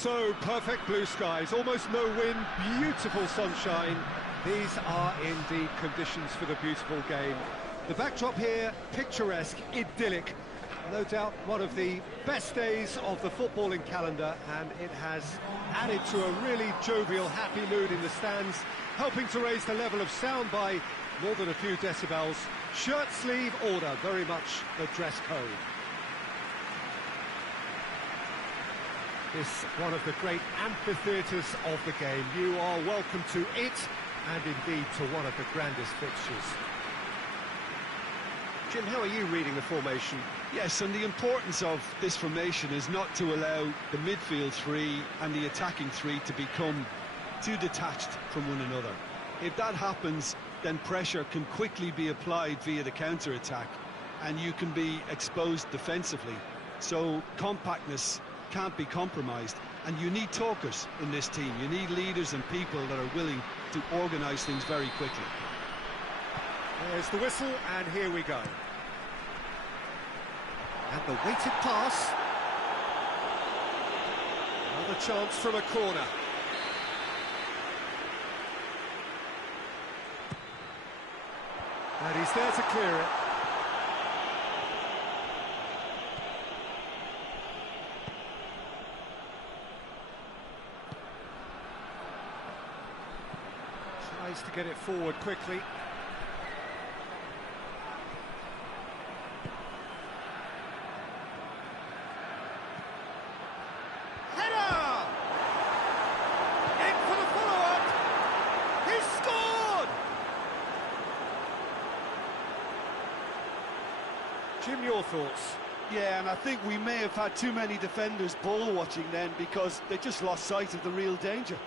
So, perfect blue skies, almost no wind, beautiful sunshine. These are indeed conditions for the beautiful game. The backdrop here, picturesque, idyllic. No doubt one of the best days of the footballing calendar, and it has added to a really jovial, happy mood in the stands, helping to raise the level of sound by more than a few decibels. Shirt sleeve order, very much the dress code. This one of the great amphitheatres of the game. You are welcome to it, and indeed to one of the grandest fixtures. Jim, how are you reading the formation? Yes, and the importance of this formation is not to allow the midfield three and the attacking three to become too detached from one another. If that happens, then pressure can quickly be applied via the counter-attack, and you can be exposed defensively. So compactness can't be compromised, and you need talkers in this team. You need leaders and people that are willing to organise things very quickly. There's the whistle, and here we go. And the weighted pass. Another chance from a corner. And he's there to clear it. Tries to get it forward quickly. Header! In for the follow-up! He's scored! Jim, your thoughts? Yeah, and I think we may have had too many defenders ball watching then, because they just lost sight of the real danger.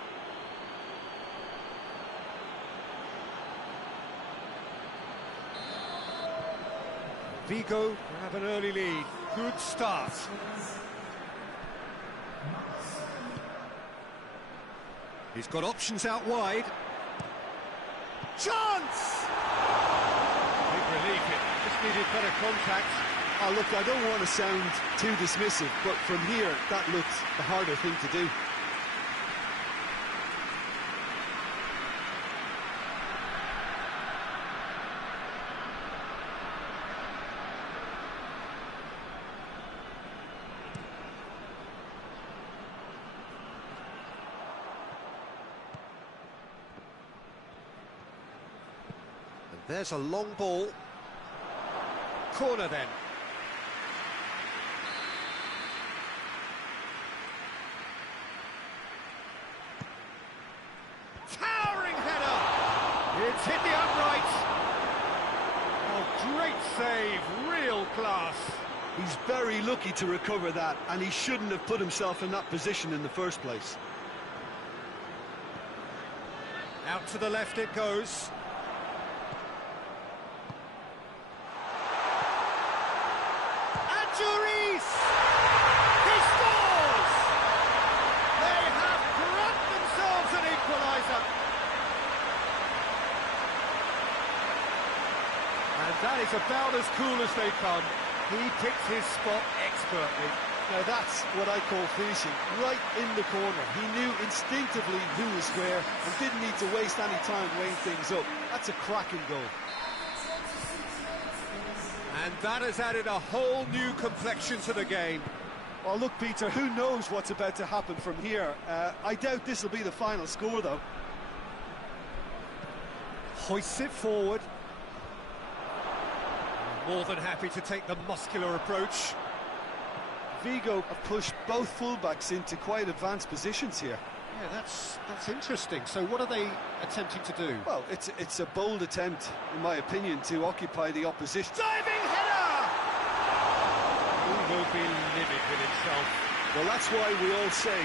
Vigo have an early lead. Good start. He's got options out wide. Chance! Big relief, it just needed better contact. Oh, look, I don't want to sound too dismissive, but from here, that looks the harder thing to do. There's a long ball. Corner then. Towering header! It's hit the upright. Oh, great save, real class. He's very lucky to recover that, and he shouldn't have put himself in that position in the first place. Out to the left it goes. Juris! He scores! They have grabbed themselves an equaliser. And that is about as cool as they come. He picked his spot expertly. Now that's what I call finishing, right in the corner. He knew instinctively who was where and didn't need to waste any time weighing things up. That's a cracking goal. And that has added a whole new complexion to the game. Well, look, Peter, who knows what's about to happen from here? I doubt this will be the final score, though. Hoists it forward. More than happy to take the muscular approach. Vigo have pushed both fullbacks into quite advanced positions here. Yeah, that's interesting. So what are they attempting to do? Well, it's a bold attempt, in my opinion, to occupy the opposition. Diving header! He will be livid with himself. Well, that's why we all say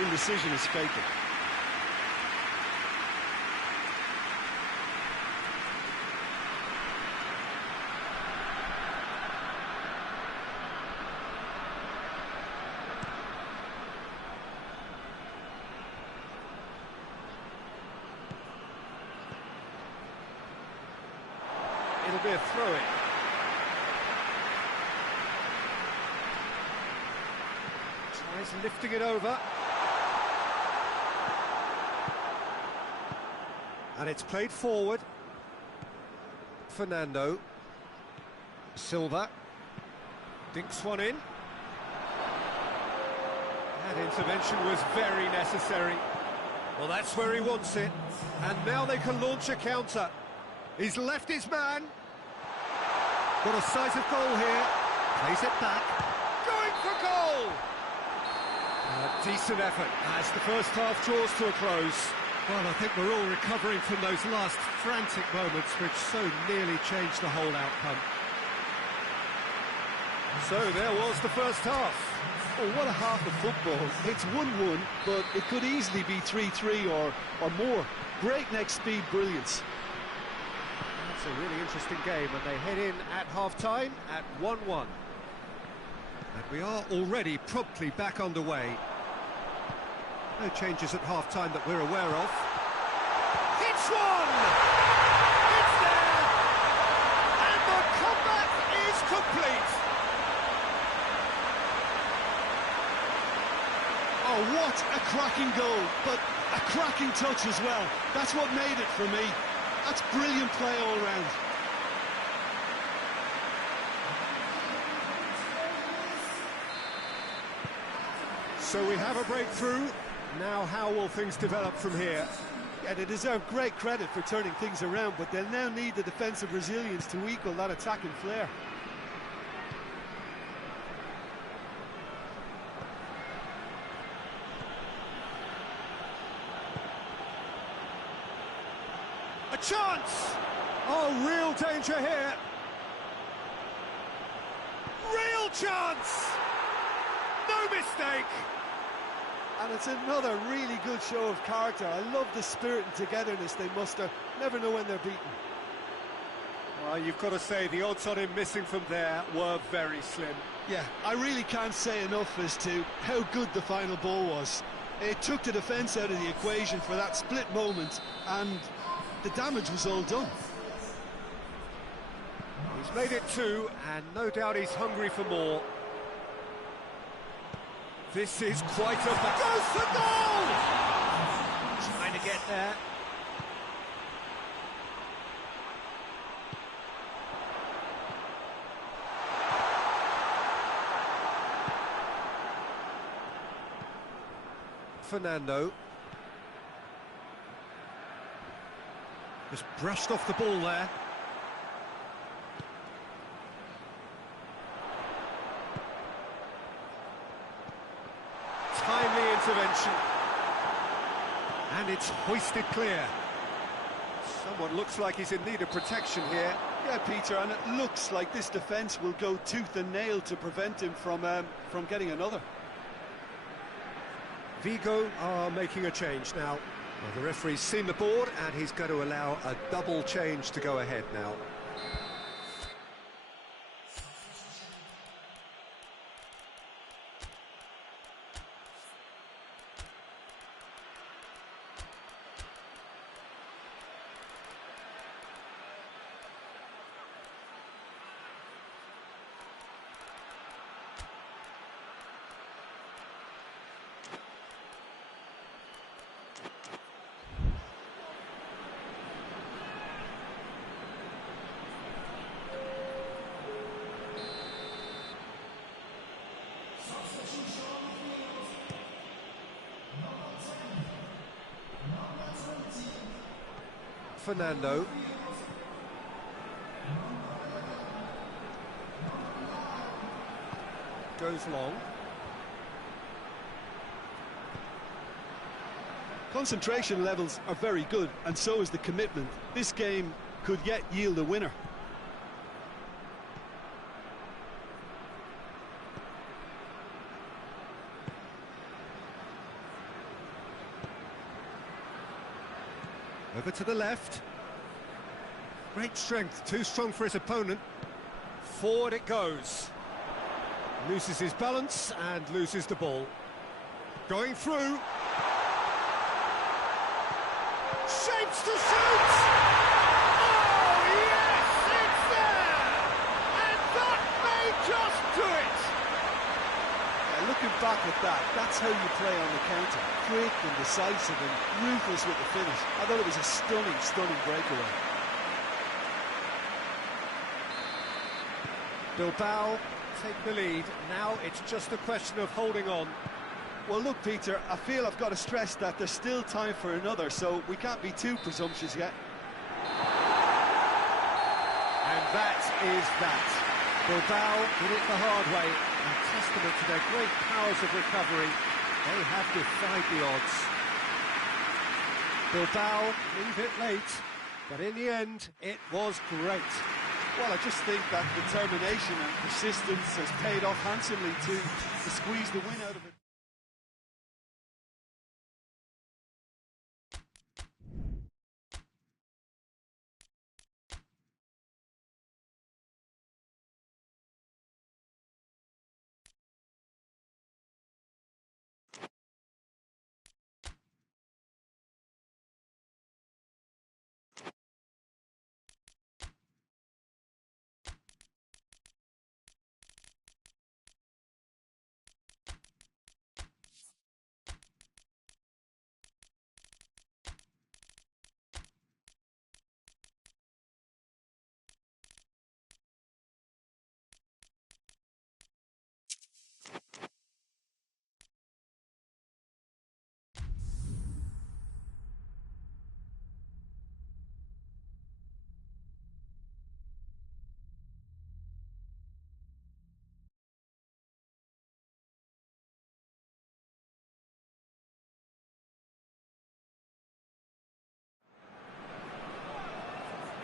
indecision is fatal. It'll be a throw-in. Tries lifting it over. And it's played forward. Fernando. Silva. Dinks one in. That intervention was very necessary. Well, that's where he wants it. And now they can launch a counter. He's left his man. Got a sight of goal here. Plays it back. Going for goal! A decent effort as the first half draws to a close. Well, I think we're all recovering from those last frantic moments which so nearly changed the whole outcome. So there was the first half. Oh, what a half of football. It's 1-1, but it could easily be 3-3 or more. Breakneck speed brilliance. That's a really interesting game, and they head in at half-time at 1-1. And we are already promptly back underway. No changes at half-time that we're aware of. It's one! It's there! And the comeback is complete! Oh, what a cracking goal, but a cracking touch as well. That's what made it for me. That's brilliant play all round. So we have a breakthrough. Now how will things develop from here? Yeah, they deserve great credit for turning things around, but they'll now need the defensive resilience to equal that attacking flair. A chance! Oh, real danger here. Real chance! No mistake! And it's another really good show of character. I love the spirit and togetherness they muster. Never know when they're beaten. Well, you've got to say, the odds on him missing from there were very slim. Yeah, I really can't say enough as to how good the final ball was. It took the defence out of the equation for that split moment, and the damage was all done. He's made it two, and no doubt he's hungry for more. This is quite a... Goes for goal! Trying to get there. Fernando. Just brushed off the ball there. Timely intervention. And it's hoisted clear. Someone looks like he's in need of protection here. Yeah, Peter, and it looks like this defence will go tooth and nail to prevent him from getting another. Vigo are making a change now. Well, the referee's seen the board, and he's going to allow a double change to go ahead now. Fernando. Goes long. Concentration levels are very good, and so is the commitment. This game could yet yield a winner. Over to the left. Great strength, too strong for his opponent. Forward it goes. Loses his balance and loses the ball. Going through. Shapes to shoot! Oh, yes, it's there! And that may just do it! Yeah, looking back at that, that's how you play on the counter. quick and decisive and ruthless with the finish. I thought it was a stunning, stunning breakaway. Bilbao take the lead. Now it's just a question of holding on. Well, look, Peter, I feel I've got to stress that there's still time for another, so we can't be too presumptuous yet. And that is that. Bilbao did it the hard way, a testament to their great powers of recovery. They have defied the odds. Bilbao leave it late, but in the end, it was great. Well, I just think that determination and persistence has paid off handsomely to squeeze the win out of it.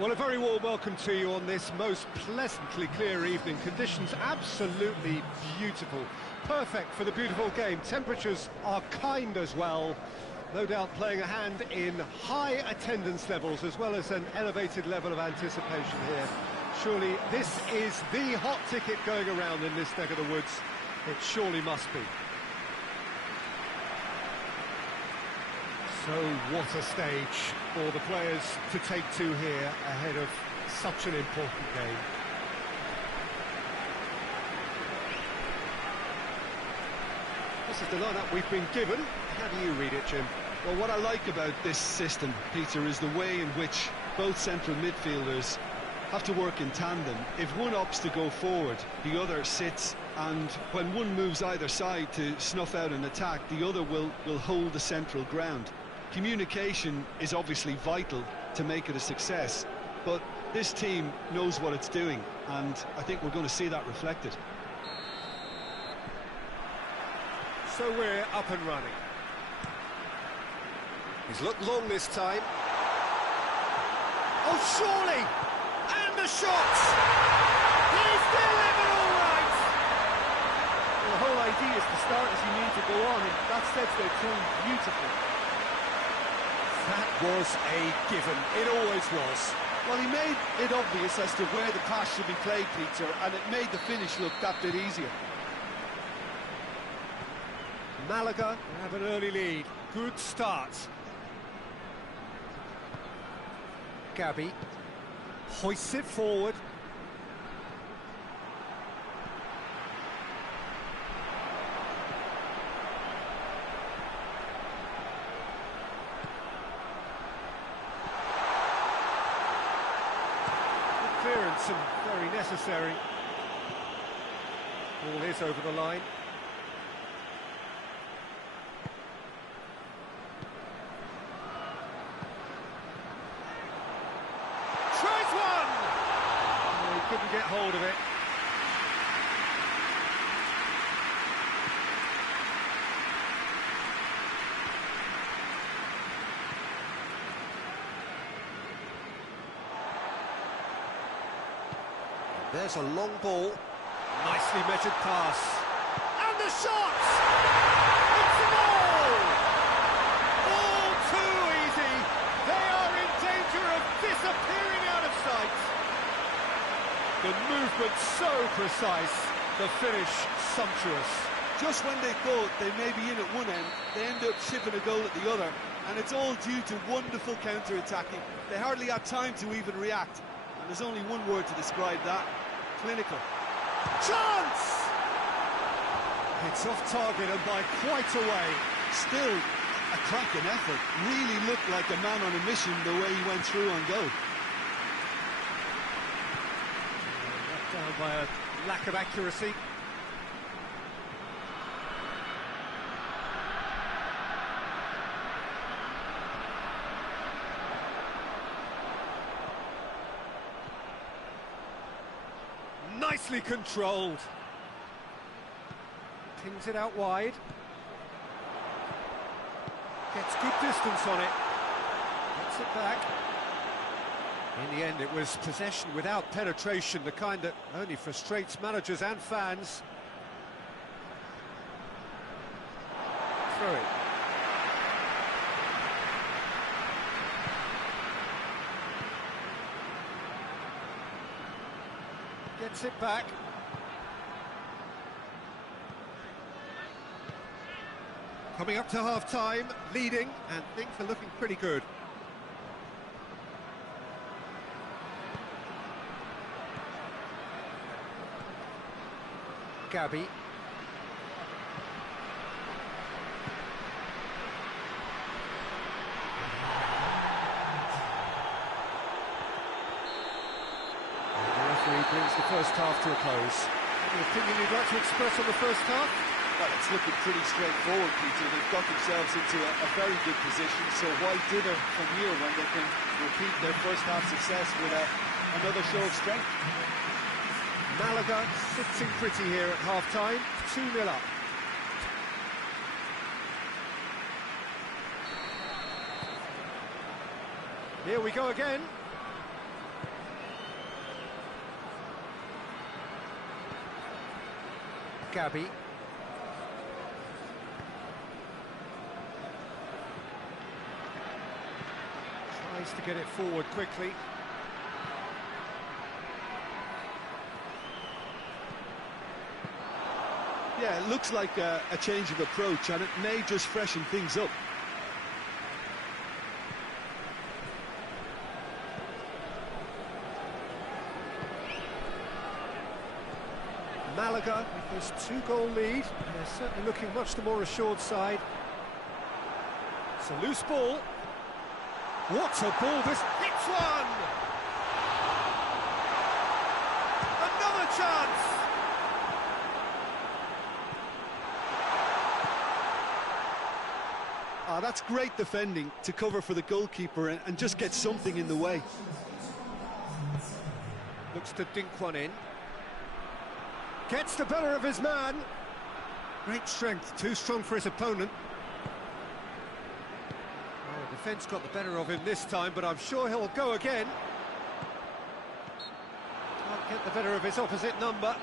Well, a very warm welcome to you on this most pleasantly clear evening. Conditions absolutely beautiful. Perfect for the beautiful game. Temperatures are kind as well. No doubt playing a hand in high attendance levels as well as an elevated level of anticipation here. Surely this is the hot ticket going around in this neck of the woods. It surely must be. So what a stage for the players to take to here ahead of such an important game. This is the lineup we've been given. How do you read it, Jim? Well, what I like about this system, Peter, is the way in which both central midfielders have to work in tandem. If one opts to go forward, the other sits, and when one moves either side to snuff out an attack, the other will hold the central ground. Communication is obviously vital to make it a success, but this team knows what it's doing, and I think we're going to see that reflected. So we're up and running. He's looked long this time. Oh, surely! And the shot! He's delivered all right! Well, the whole idea is to start as you need to go on, and that sets their tone beautifully. That was a given. It always was. Well, he made it obvious as to where the pass should be played, Peter, and it made the finish look that bit easier. Malaga have an early lead. Good start. Gabi hoists it forward. Clearance and very necessary. Ball is over the line. Tries one! Oh, he couldn't get hold of it. There's a long ball. Nicely measured pass. And the shot! It's a goal! All too easy. They are in danger of disappearing out of sight. The movement so precise. The finish sumptuous. Just when they thought they may be in at one end, they end up shipping a goal at the other. And it's all due to wonderful counter-attacking. They hardly had time to even react. And there's only one word to describe that. Clinical. Chance! It's off target and by quite a way. Still, a cracking effort. Really looked like a man on a mission the way he went through on goal. Let down by a lack of accuracy. Nicely controlled. Pings it out wide. Gets good distance on it. Gets it back. In the end, it was possession without penetration, the kind that only frustrates managers and fans. Throw it. Gets it back. Coming up to half-time, leading, and things are looking pretty good. Gabby. Brings the first half to a close. Any opinion you'd like to express on the first half? Well, it's looking pretty straightforward, Peter. They've got themselves into a very good position, so why dither from here when they can repeat their first half success with another show of strength? Malaga sitting pretty here at half-time, 2-0 up. Here we go again. Gabby. Tries to get it forward quickly. Yeah, it looks like a change of approach, and it may just freshen things up. Malaga with this 2-goal lead, and they're certainly looking much the more assured side. It's a loose ball. What a ball, this hits one! Another chance! That's great defending to cover for the goalkeeper and just get something in the way. Looks to dink one in. Gets the better of his man. Great strength, too strong for his opponent. Oh, the defence got the better of him this time, but I'm sure he'll go again. Can't get the better of his opposite number.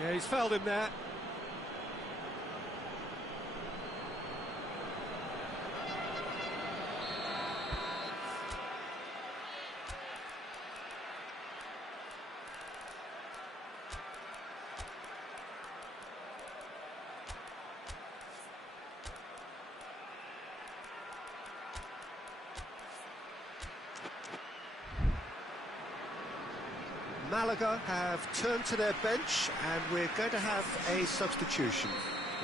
Yeah, he's fouled him there. Malaga have turned to their bench, and we're going to have a substitution.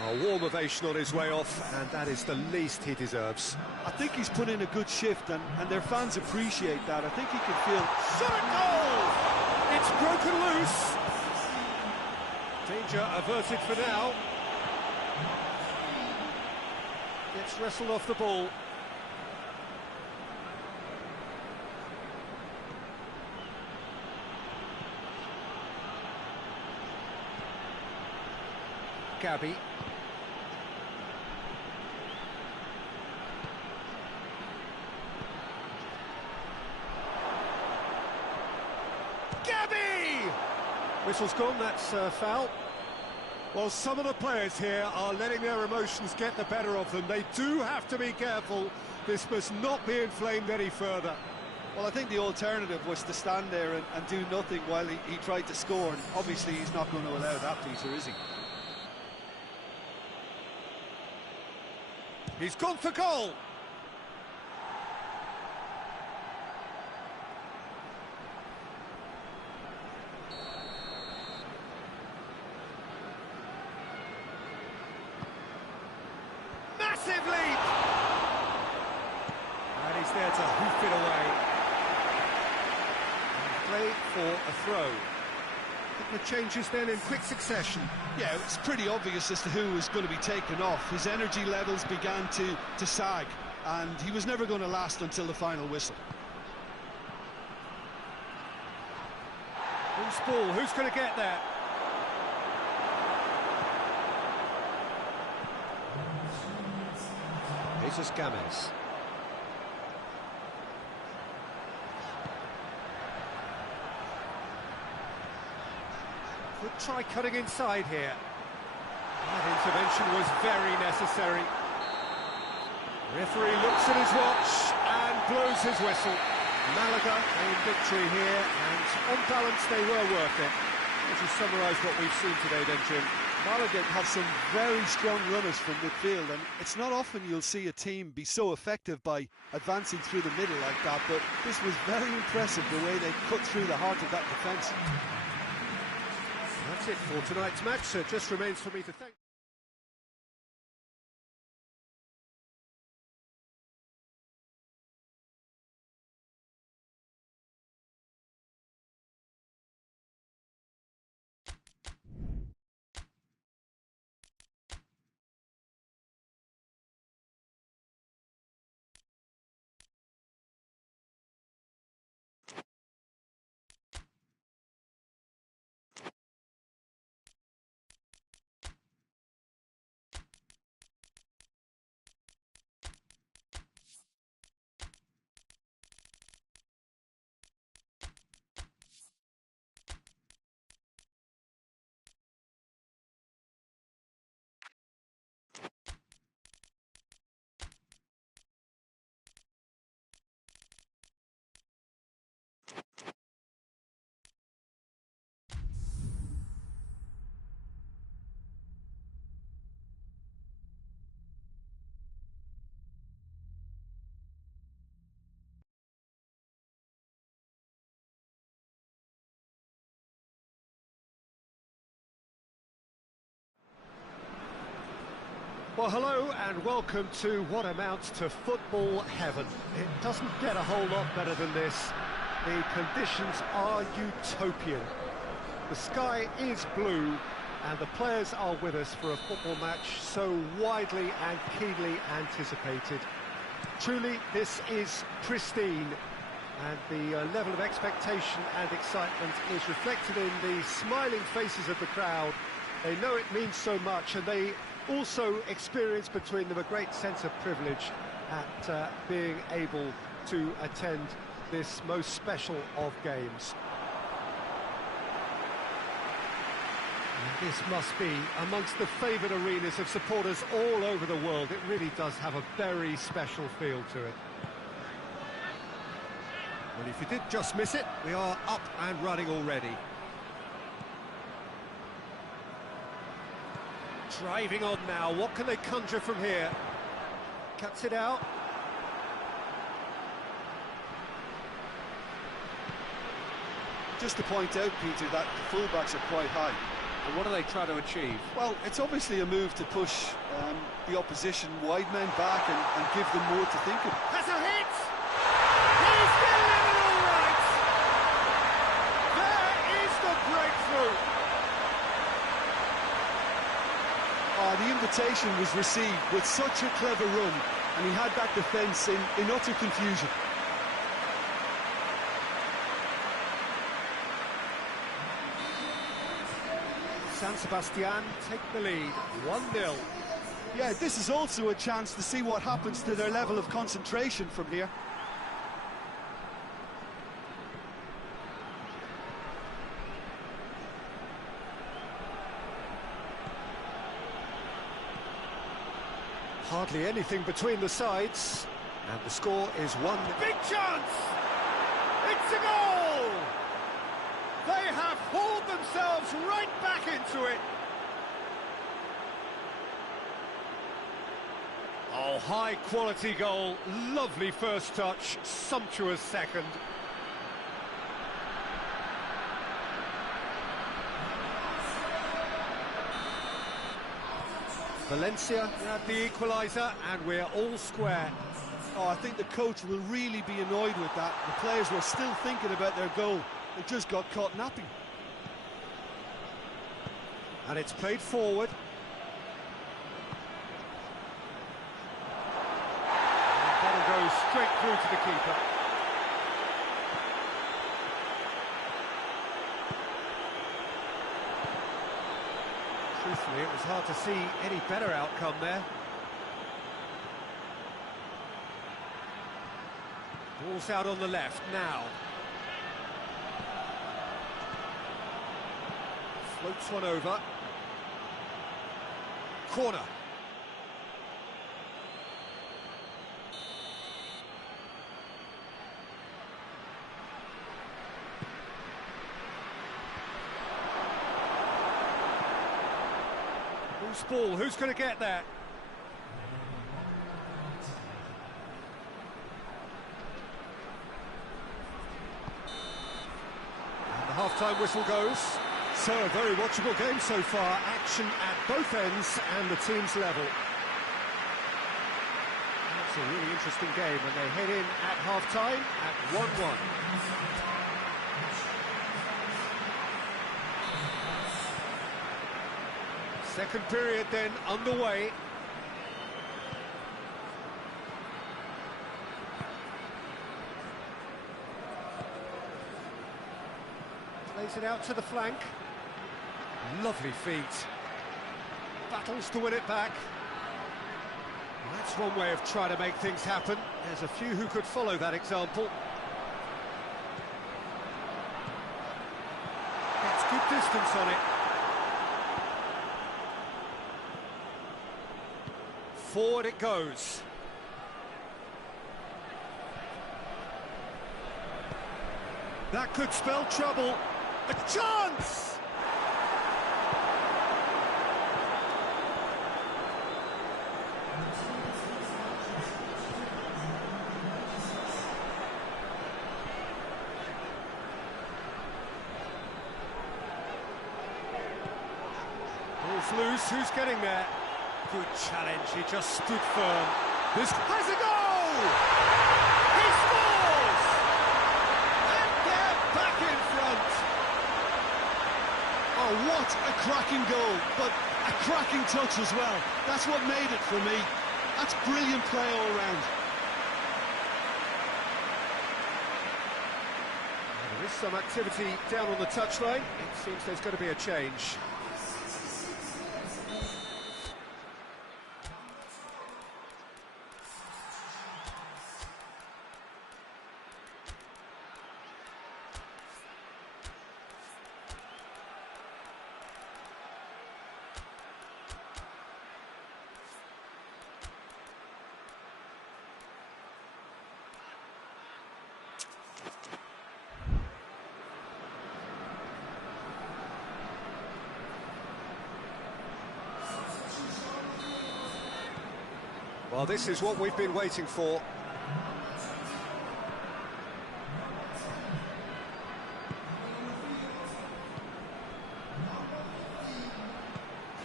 A warm ovation on his way off, and that is the least he deserves. I think he's put in a good shift, and their fans appreciate that. I think he can feel... Shot at goal! It's broken loose. Danger averted for now. Gets wrestled off the ball. Gabby. Gabby! Whistle's gone, that's foul. Well, some of the players here are letting their emotions get the better of them. They do have to be careful. This must not be inflamed any further. Well, I think the alternative was to stand there and do nothing while he tried to score. And obviously, he's not going to allow that, Peter, is he? He's gone for goal. Massive leap. for a throw. Couple of changes then in quick succession. Yeah, it's pretty obvious as to who was going to be taken off. His energy levels began to sag, and he was never going to last until the final whistle. Loose ball, who's going to get there? Jesus Gomez. Could try cutting inside here. That intervention was very necessary. Referee looks at his watch and blows his whistle. Malaga a victory here, and on balance they were worth it. Would you summarise what we've seen today then, Jim? Malaga have some very strong runners from midfield, and it's not often you'll see a team be so effective by advancing through the middle like that, but this was very impressive the way they cut through the heart of that defence. That's it for tonight's match, so it just remains for me to thank... Well, hello and welcome to what amounts to football heaven. It doesn't get a whole lot better than this. The conditions are utopian. The sky is blue and the players are with us for a football match so widely and keenly anticipated. Truly, this is pristine, and the level of expectation and excitement is reflected in the smiling faces of the crowd. They know it means so much, and they also experience between them a great sense of privilege at being able to attend this most special of games. And this must be amongst the favoured arenas of supporters all over the world. It really does have a very special feel to it. Well, if you did just miss it, we are up and running already. Driving on now, what can they conjure from here? Cuts it out. Just to point out, Peter, that the fullbacks are quite high. And what are they trying to achieve? Well, it's obviously a move to push the opposition wide men back and give them more to think of. Has a hit! He's delivered all right! There is the breakthrough! The invitation was received with such a clever run, and he had that defence in utter confusion. San Sebastian take the lead, 1-0. Yeah, this is also a chance to see what happens to their level of concentration from here. Hardly anything between the sides, and the score is 1. Big chance! It's a goal! They have hauled themselves right back into it. Oh, high-quality goal, lovely first touch, sumptuous second. Valencia had the equaliser, and we're all square. Oh, I think the coach will really be annoyed with that. The players were still thinking about their goal. They just got caught napping. And it's played forward. And that'll go straight through to the keeper. Truthfully, it was hard to see any better outcome there. Ball's out on the left now. Floats one over. Corner. Loose ball, who's going to get that? And the half-time whistle goes. So, a very watchable game so far. Action at both ends and the team's level. That's a really interesting game, and they head in at half-time at 1-1. Second period then underway. Plays it out to the flank. Lovely feet. Battles to win it back. Well, that's one way of trying to make things happen. There's a few who could follow that example. Gets good distance on it. Forward it goes. That could spell trouble. A chance! Ball's loose, who's getting there? Good challenge, he just stood firm. This has a goal! He scores! And they're back in front! Oh, what a cracking goal, but a cracking touch as well. That's what made it for me. That's brilliant play all round. There is some activity down on the touchline. It seems there's going to be a change. Well, this is what we've been waiting for.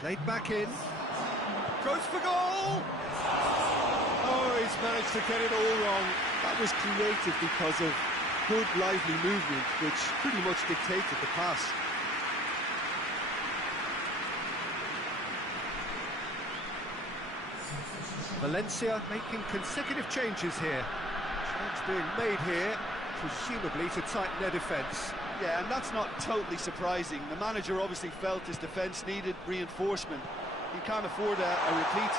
Played back in. Goes for goal! Oh, he's managed to get it all wrong. That was created because of good, lively movement, which pretty much dictated the pass. Valencia making consecutive changes here. Change being made here, presumably to tighten their defence. Yeah, and that's not totally surprising. The manager obviously felt his defence needed reinforcement. He can't afford a repeat.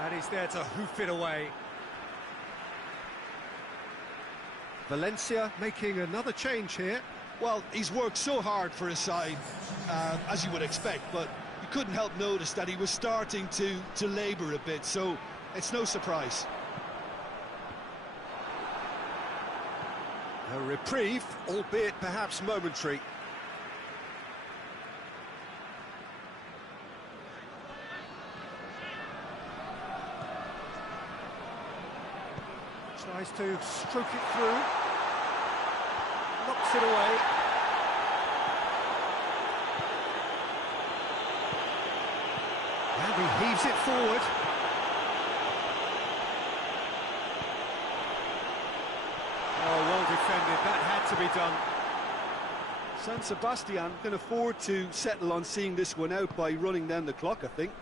And he's there to hoof it away. Valencia making another change here. Well, he's worked so hard for his side, as you would expect, but you couldn't help notice that he was starting to labour a bit, so it's no surprise. A reprieve, albeit perhaps momentary. Tries to stroke it through. Knocks it away. And he heaves it forward. defended, that had to be done. San Sebastian can afford to settle on seeing this one out by running down the clock, I think.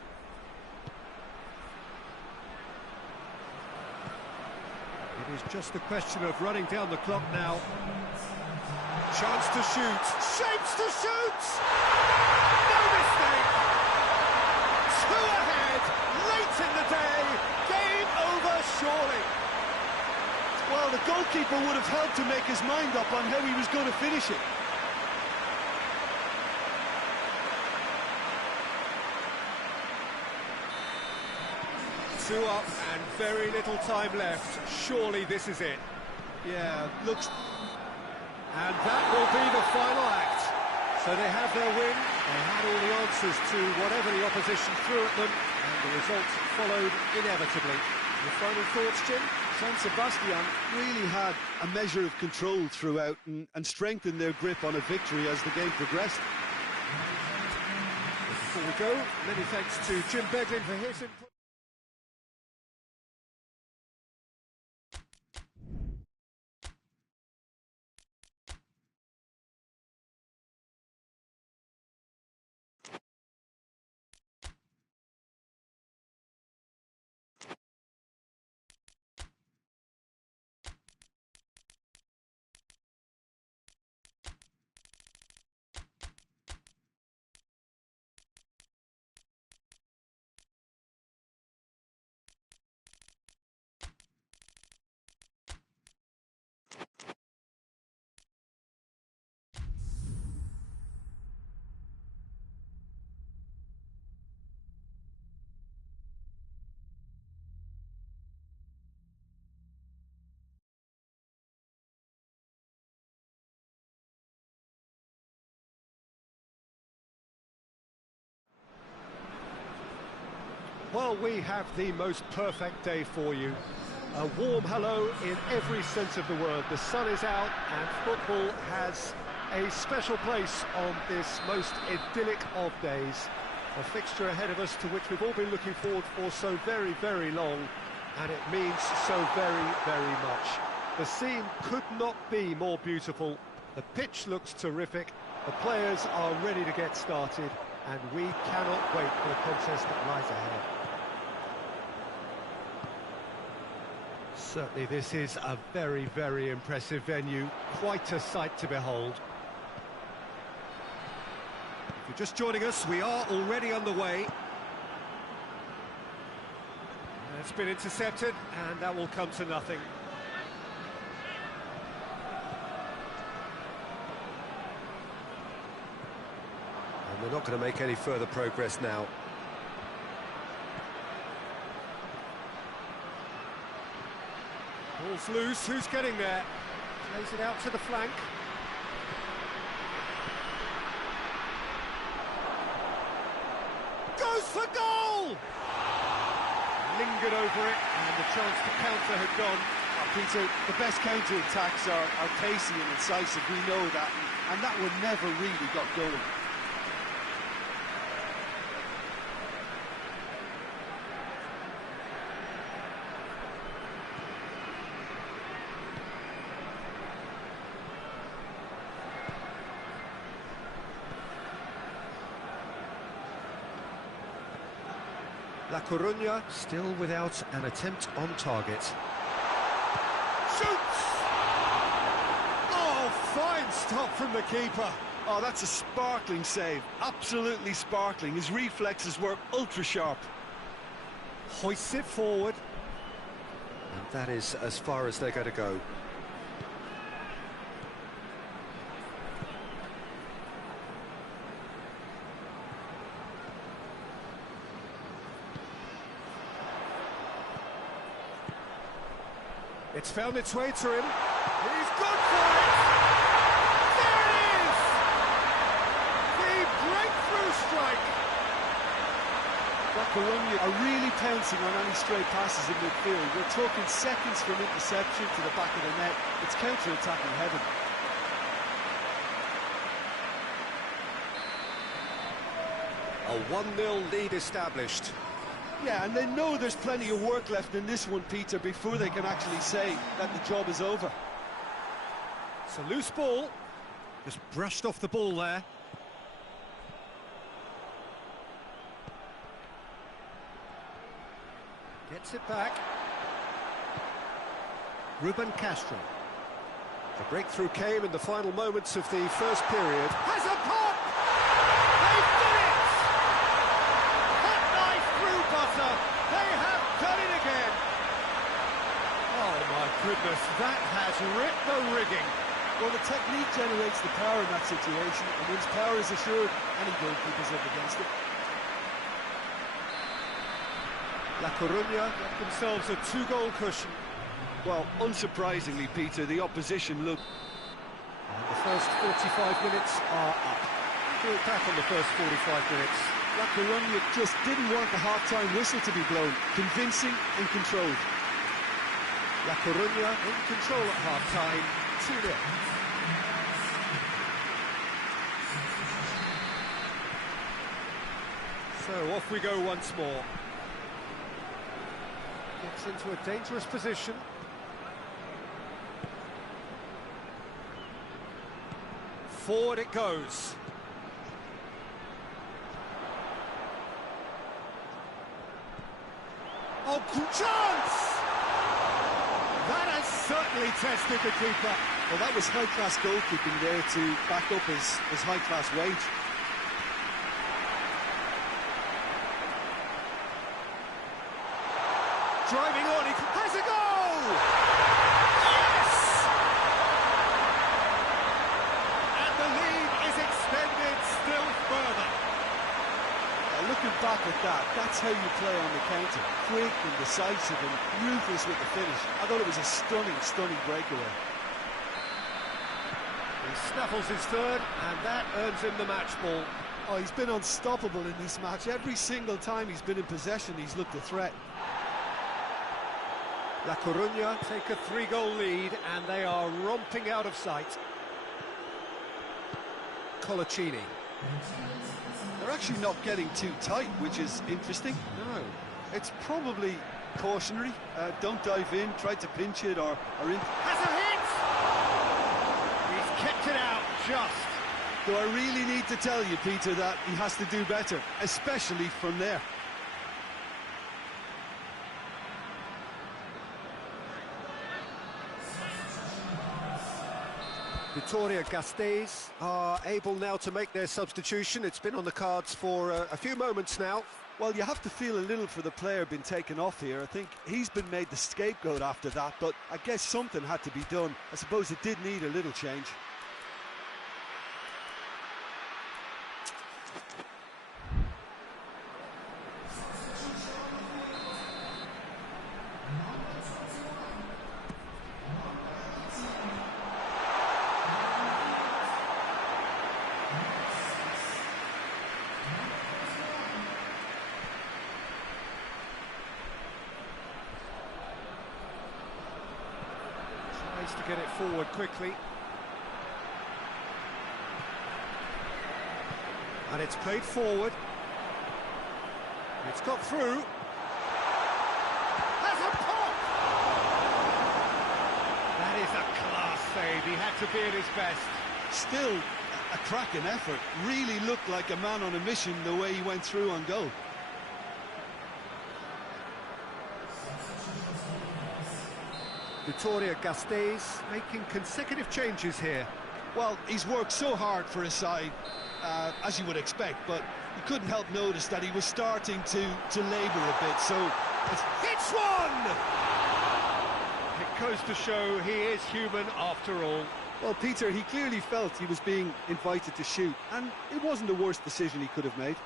It is just a question of running down the clock now. Chance to shoot, shapes to shoot! No mistake! Two ahead, late in the day, game over surely. Well, the goalkeeper would have helped to make his mind up on how he was going to finish it. Two up and very little time left. Surely this is it. Yeah, looks... And that will be the final act. So they have their win, they had all the answers to whatever the opposition threw at them, and the result followed inevitably. Your final thoughts, Jim? San Sebastian really had a measure of control throughout and strengthened their grip on a victory as the game progressed. Before we go, many thanks to Jim Beglin for his input. Well, we have the most perfect day for you. A warm hello in every sense of the word. The sun is out and football has a special place on this most idyllic of days. A fixture ahead of us to which we've all been looking forward for so very, very long, and it means so very, very much. The scene could not be more beautiful. The pitch looks terrific. The players are ready to get started, and we cannot wait for the contest that lies ahead. Certainly this is a very, very impressive venue, quite a sight to behold. If you're just joining us, we are already underway. It's been intercepted, and that will come to nothing. And they're not going to make any further progress now. Ball's loose, who's getting there? Plays it out to the flank. Goes for goal! Lingered over it, and the chance to counter had gone. Peter, the best counter-attacks are pacey and incisive, we know that, and that one never really got going. La Coruña still without an attempt on target. Shoots! Oh, fine stop from the keeper. Oh, that's a sparkling save, absolutely sparkling. His reflexes were ultra-sharp. Hoists it forward. And that is as far as they're going to go. It's found its way to him. He's good for it! There it is! The breakthrough strike! La Coruña are really pouncing on any stray passes in midfield. We're talking seconds from interception to the back of the net. It's counter-attacking heaven. A 1-0 lead established. Yeah, and they know there's plenty of work left in this one, Peter, before they can actually say that the job is over. a loose ball. Just brushed off the ball there. Gets it back. Ruben Castro. The breakthrough came in the final moments of the first period. Has a pop! They've done it! Hot knife through butter. They have done it again. Oh my goodness, that has ripped the rigging. Well, the technique generates the power in that situation, and once power is assured, any goalkeeper's up against it. La Coruña get themselves a two-goal cushion. Well, unsurprisingly, Peter, the opposition looked... And the first 45 minutes are up. We're back on the first 45 minutes. La Coruña just didn't want the half-time whistle to be blown. Convincing and controlled. La Coruña in control at half-time, 2-0. So off we go once more. Gets into a dangerous position. Forward it goes. Oh, chance! That has certainly tested the keeper. Well, that was high-class goalkeeping there to back up his high-class wage. Driving on, he has a goal! Yes! And the lead is extended still further. Looking back at that, that's how you play on the counter. Quick and decisive and ruthless with the finish. I thought it was a stunning, stunning breakaway. He snaffles his third, and that earns him the match ball. Oh, he's been unstoppable in this match. Every single time he's been in possession, he's looked a threat. La Coruña take a three-goal lead, and they are romping out of sight. Colaccini. They're actually not getting too tight, which is interesting. No. It's probably cautionary. Don't dive in, try to pinch it or in. Has a hit! He's kept it out just. Do I really need to tell you, Peter, that he has to do better, especially from there? Vitoria-Gasteiz are able now to make their substitution. It's been on the cards for a few moments now. Well, you have to feel a little for the player being taken off here. I think he's been made the scapegoat after that, but I guess something had to be done. I suppose it did need a little change. To get it forward quickly. And it's played forward. It's got through. Has a pop! That is a class save. He had to be at his best. Still a cracking effort. Really looked like a man on a mission the way he went through on goal. Vitoria-Gasteiz making consecutive changes here. Well, he's worked so hard for his side, as you would expect, but you couldn't help notice that he was starting to labour a bit, so... Hits one! It goes to show he is human after all. Well, Peter, he clearly felt he was being invited to shoot, and it wasn't the worst decision he could have made.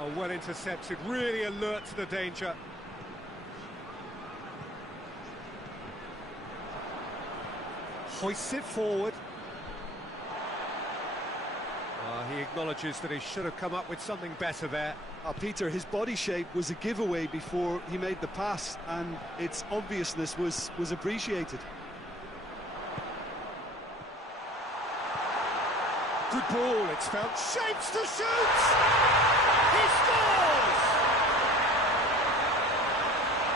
Oh, well intercepted, really alert to the danger. Hoists it forward. He acknowledges that he should have come up with something better there. Peter, his body shape was a giveaway before he made the pass, and its obviousness was appreciated. good ball, it's found shapes to shoot! He scores!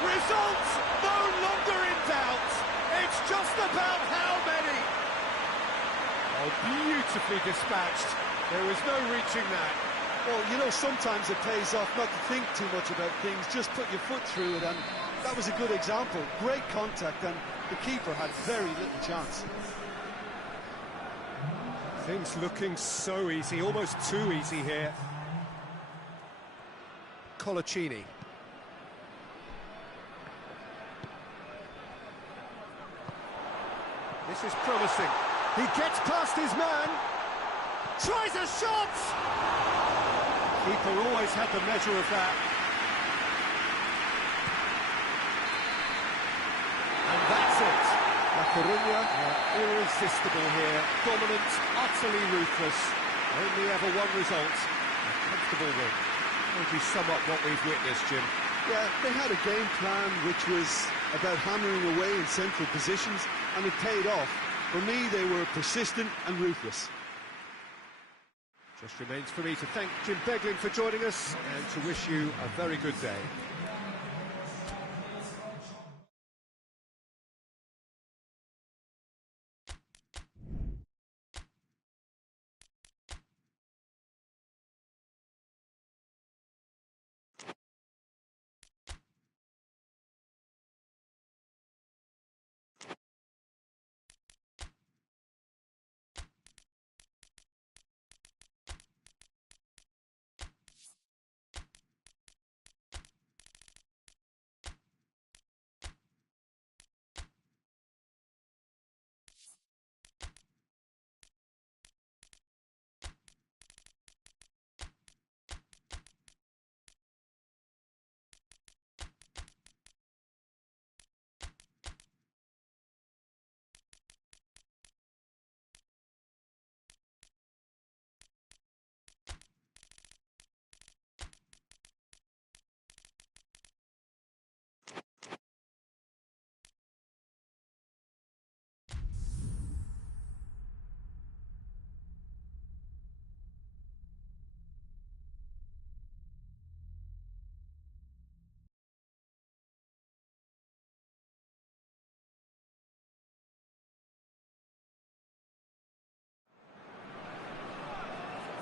Results no longer in doubt, it's just about how many! Oh, beautifully dispatched, there was no reaching that. Well, you know, sometimes it pays off not to think too much about things, just put your foot through it, and that was a good example. Great contact, and the keeper had very little chance. Things looking so easy, almost too easy here. Colaccini. This is promising. He gets past his man. Tries a shot! Keeper always had the measure of that. And that's it. La CORUÑA are irresistible here. Dominant, utterly ruthless. Only ever one result. A comfortable win. How would you sum up what we've witnessed, Jim? Yeah, they had a game plan which was about hammering away in central positions, and it paid off. For me, they were persistent and ruthless. Just remains for me to thank Jim Beglin for joining us and to wish you a very good day.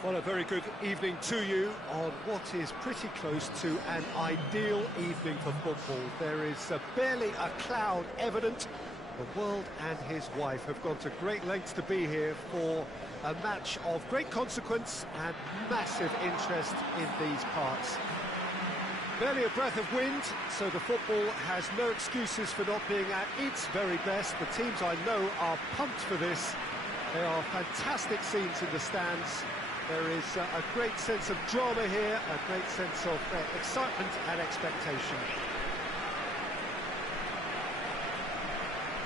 Well, a very good evening to you on what is pretty close to an ideal evening for football. There is barely a cloud evident. The world and his wife have gone to great lengths to be here for a match of great consequence and massive interest in these parts. Barely a breath of wind, so the football has no excuses for not being at its very best. The teams I know are pumped for this. There are fantastic scenes in the stands. There is a great sense of drama here, a great sense of excitement and expectation.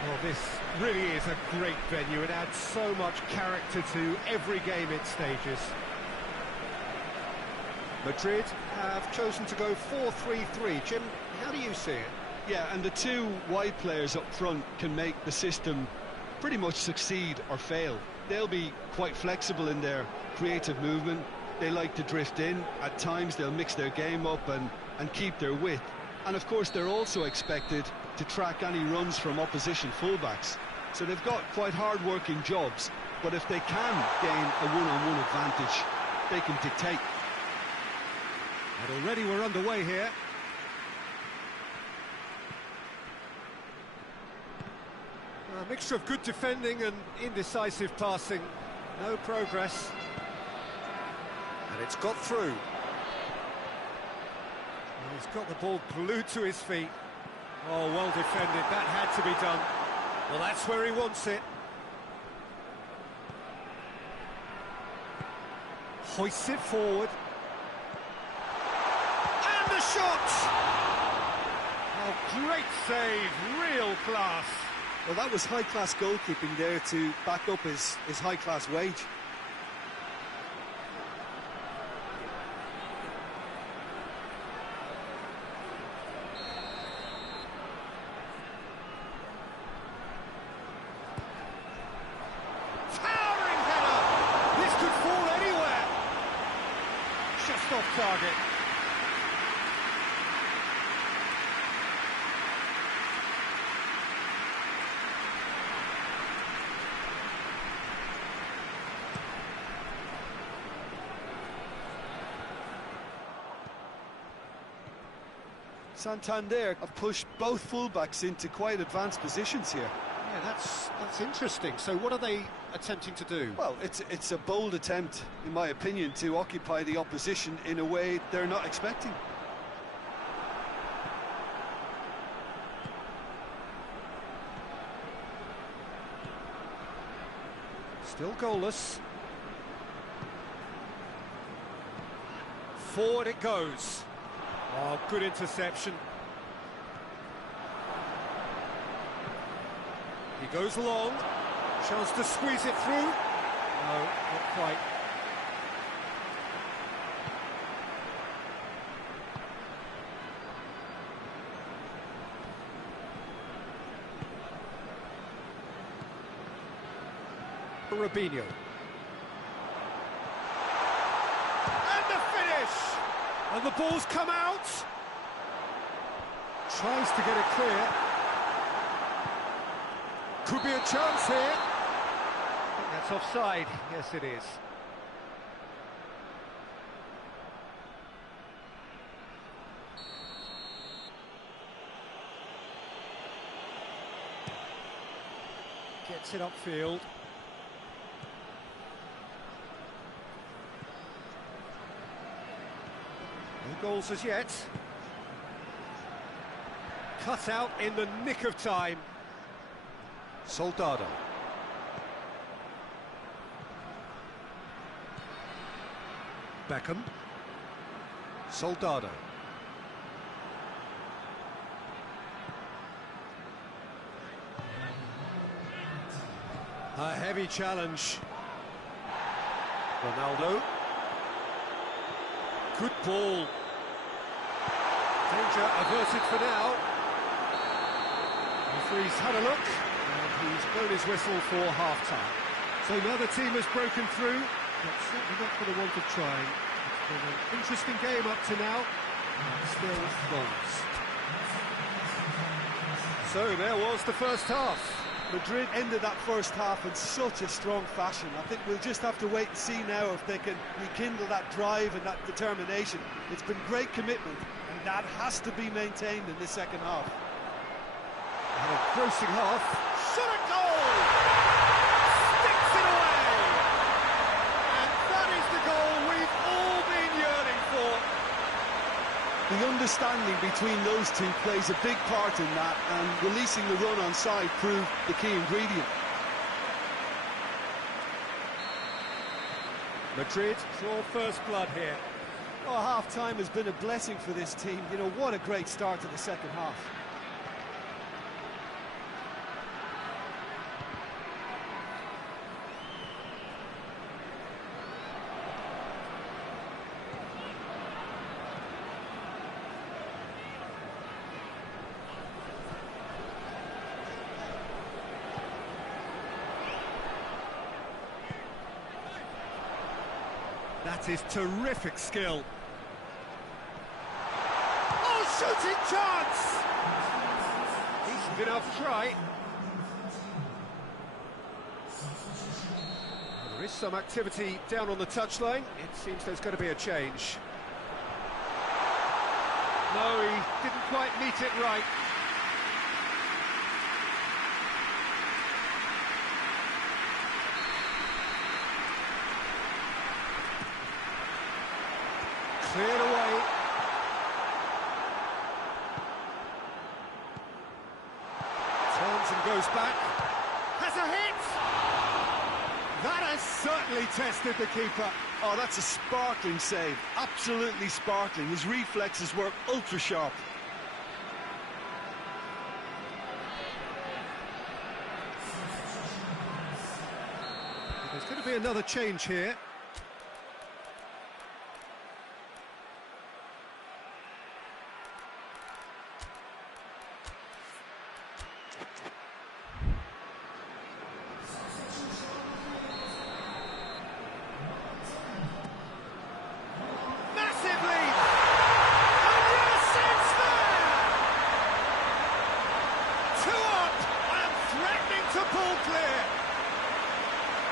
Well, this really is a great venue. It adds so much character to every game it stages. Madrid have chosen to go 4-3-3. Jim, how do you see it? Yeah, and the two wide players up front can make the system pretty much succeed or fail. They'll be quite flexible in their creative movement. They like to drift in. At times they'll mix their game up and keep their width. And of course they're also expected to track any runs from opposition fullbacks. So they've got quite hard-working jobs, but if they can gain a one-on-one advantage, they can dictate. And already we're underway here. A mixture of good defending and indecisive passing. No progress. And it's got through. And he's got the ball glued to his feet. Oh, well defended. That had to be done. Well, that's where he wants it. Hoists it forward. And the shot! Oh, great save. Real class. Well, that was high-class goalkeeping there to back up his high-class wage. Towering header! This could off target. Santander have pushed both fullbacks into quite advanced positions here. Yeah, that's interesting. So what are they attempting to do? Well, it's a bold attempt, in my opinion, to occupy the opposition in a way they're not expecting. Still goalless. Forward it goes. Oh, good interception. He goes long. Chance to squeeze it through. No, not quite. Robinho. And the finish! And the ball's come out. Tries to get it clear. Could be a chance here. I think that's offside. Yes, it is. Gets it upfield. No goals as yet. Cut out in the nick of time. Soldado. Beckham. Soldado. A heavy challenge. Ronaldo. Good ball. Danger averted for now. Referee's had a look, and he's blown his whistle for half-time. So now the team has broken through, but certainly not for the want of trying. It's been an interesting game up to now, and still goals. So there was the first half. Madrid ended that first half in such a strong fashion. I think we'll just have to wait and see now if they can rekindle that drive and that determination. It's been great commitment, and that has to be maintained in the second half. And a grossing half. Shot a goal! Sticks it away! And that is the goal we've all been yearning for. The understanding between those two plays a big part in that, and releasing the run on side proved the key ingredient. Madrid draw first blood here. Oh, half-time has been a blessing for this team. You know, what a great start to the second half. That is terrific skill. Oh, shooting chance! Decent enough try. There is some activity down on the touchline. It seems there's going to be a change. No, he didn't quite meet it right. Cleared away. Turns and goes back. Has a hit! That has certainly tested the keeper. Oh, that's a sparkling save. Absolutely sparkling. His reflexes were ultra sharp. There's going to be another change here. Massive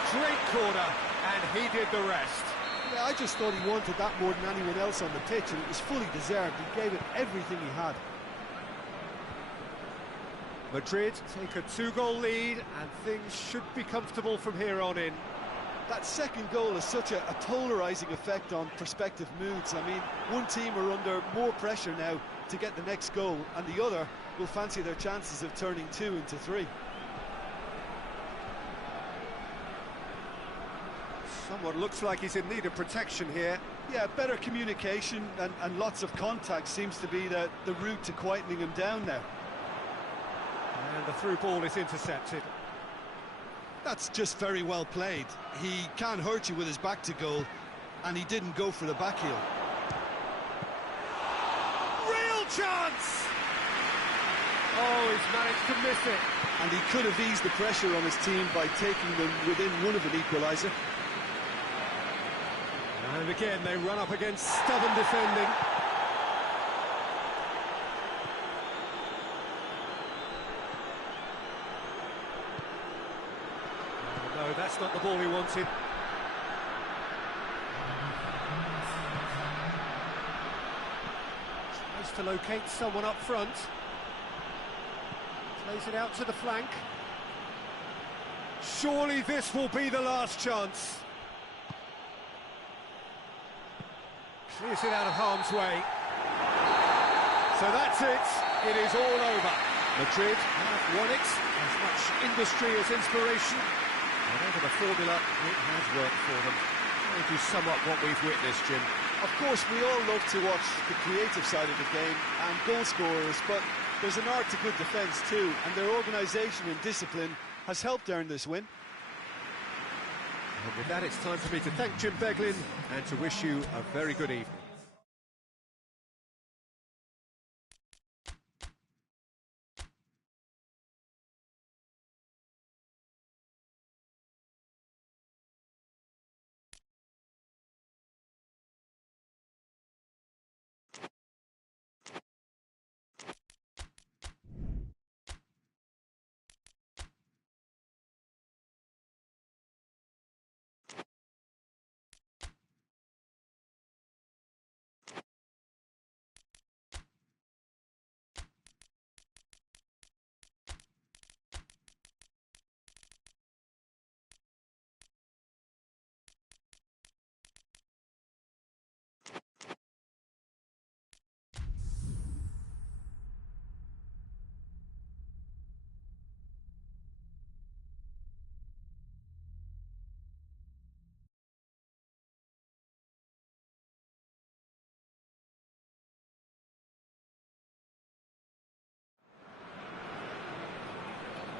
Straight corner, and he did the rest. Yeah, I just thought he wanted that more than anyone else on the pitch, and it was fully deserved. He gave it everything he had. Madrid take a 2-goal lead, and things should be comfortable from here on in. That second goal has such a polarising effect on prospective moods. I mean, one team are under more pressure now to get the next goal, and the other will fancy their chances of turning 2 into 3. Someone looks like he's in need of protection here. Yeah, better communication and lots of contact seems to be the route to quietening him down now. And the through ball is intercepted. That's just very well played. He can't hurt you with his back to goal, and he didn't go for the back heel. Real chance! Oh, he's managed to miss it. And he could have eased the pressure on his team by taking them within one of an equaliser. And again, they run up against stubborn defending. No, that's not the ball he wanted. Tries to locate someone up front. Plays it out to the flank. Surely this will be the last chance. Clears it out of harm's way. So that's it. It is all over. Madrid have won it. As much industry as inspiration. Whatever the formula, it has worked for them. How do you sum up what we've witnessed, Jim? Of course, we all love to watch the creative side of the game and goal scorers, but there's an art to good defence too, and their organisation and discipline has helped earn this win. And with that, it's time for me to thank Jim Beglin and to wish you a very good evening.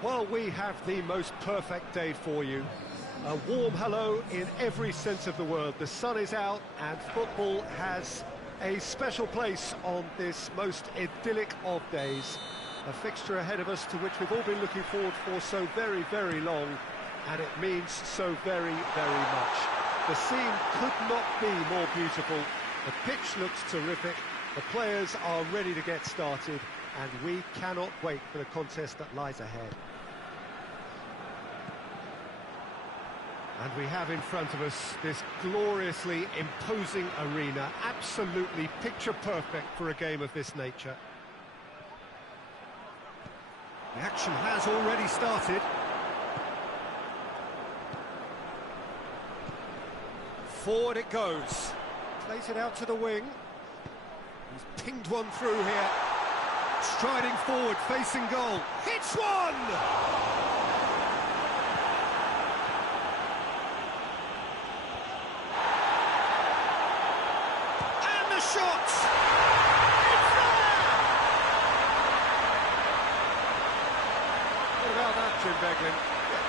Well, we have the most perfect day for you. A warm hello in every sense of the word. The sun is out and football has a special place on this most idyllic of days. A fixture ahead of us to which we've all been looking forward for so very, very long, and it means so very, very much. The scene could not be more beautiful. The pitch looks terrific. The players are ready to get started, and we cannot wait for the contest that lies ahead. And we have in front of us this gloriously imposing arena, absolutely picture perfect for a game of this nature. The action has already started. Forward it goes. Plays it out to the wing. He's pinged one through here. Striding forward, facing goal. Hits one! Shot! It's there! What about that, Jim Beglin?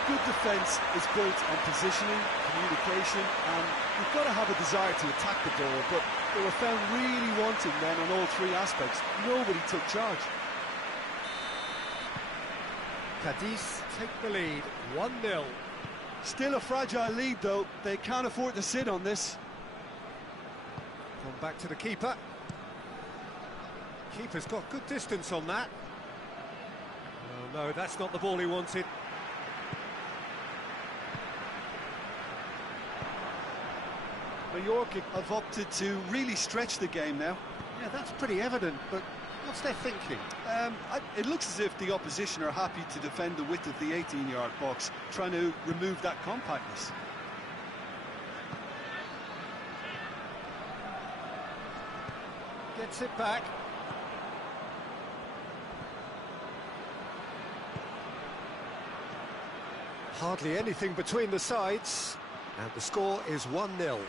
Good defence is built on positioning, communication, and you've got to have a desire to attack the ball, but they were found really wanting then on all three aspects. Nobody took charge. Cadiz take the lead, 1-0. Still a fragile lead, though. They can't afford to sit on this. Come back to the keeper. Keeper's got good distance on that. Oh no, that's not the ball he wanted. Mallorca have opted to really stretch the game now. Yeah, that's pretty evident, but what's their thinking? It looks as if the opposition are happy to defend the width of the 18-yard box, trying to remove that compactness. Gets it back. Hardly anything between the sides, and the score is 1-0.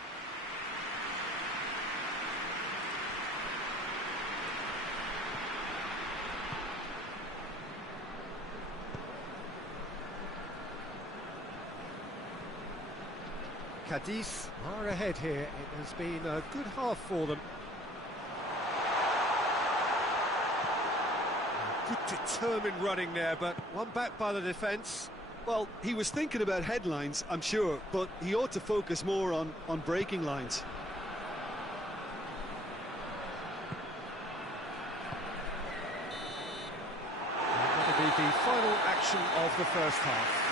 Cadiz are ahead here. It has been a good half for them. Good determined running there, but one back by the defence. Well, he was thinking about headlines, I'm sure, but he ought to focus more on breaking lines. That'll be the final action of the first half.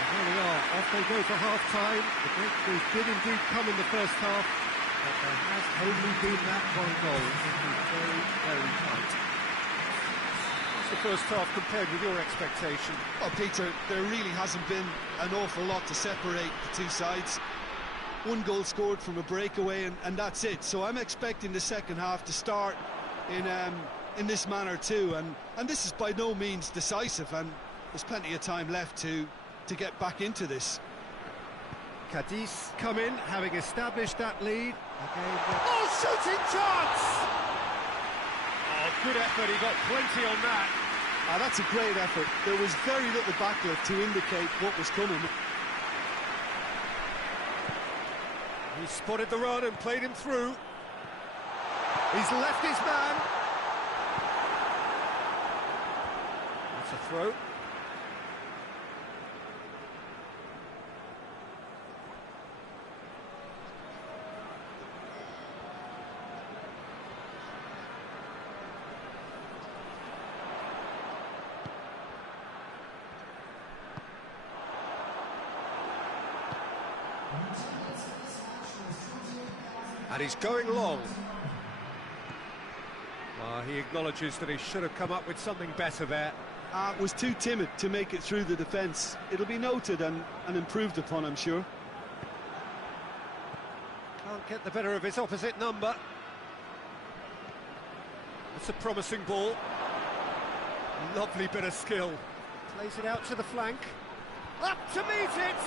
And here we are, off they go for half-time. The breakthrough did indeed come in the first half, but there has only been that one goal. It was very, very tight. What's the first half compared with your expectation? Well, Peter, there really hasn't been an awful lot to separate the two sides. One goal scored from a breakaway, and that's it. So I'm expecting the second half to start in this manner too, and this is by no means decisive, and there's plenty of time left to get back into this. Cadiz come in, having established that lead. Oh, shooting chance! Oh, good effort, he got plenty on that. That's a great effort. There was very little backlift to indicate what was coming. He spotted the run and played him through. He's left his man. That's a throw. And he's going long. Well, he acknowledges that he should have come up with something better there. Was too timid to make it through the defence. It'll be noted and improved upon, I'm sure. Can't get the better of his opposite number. That's a promising ball. Lovely bit of skill. Plays it out to the flank. Up to meet it!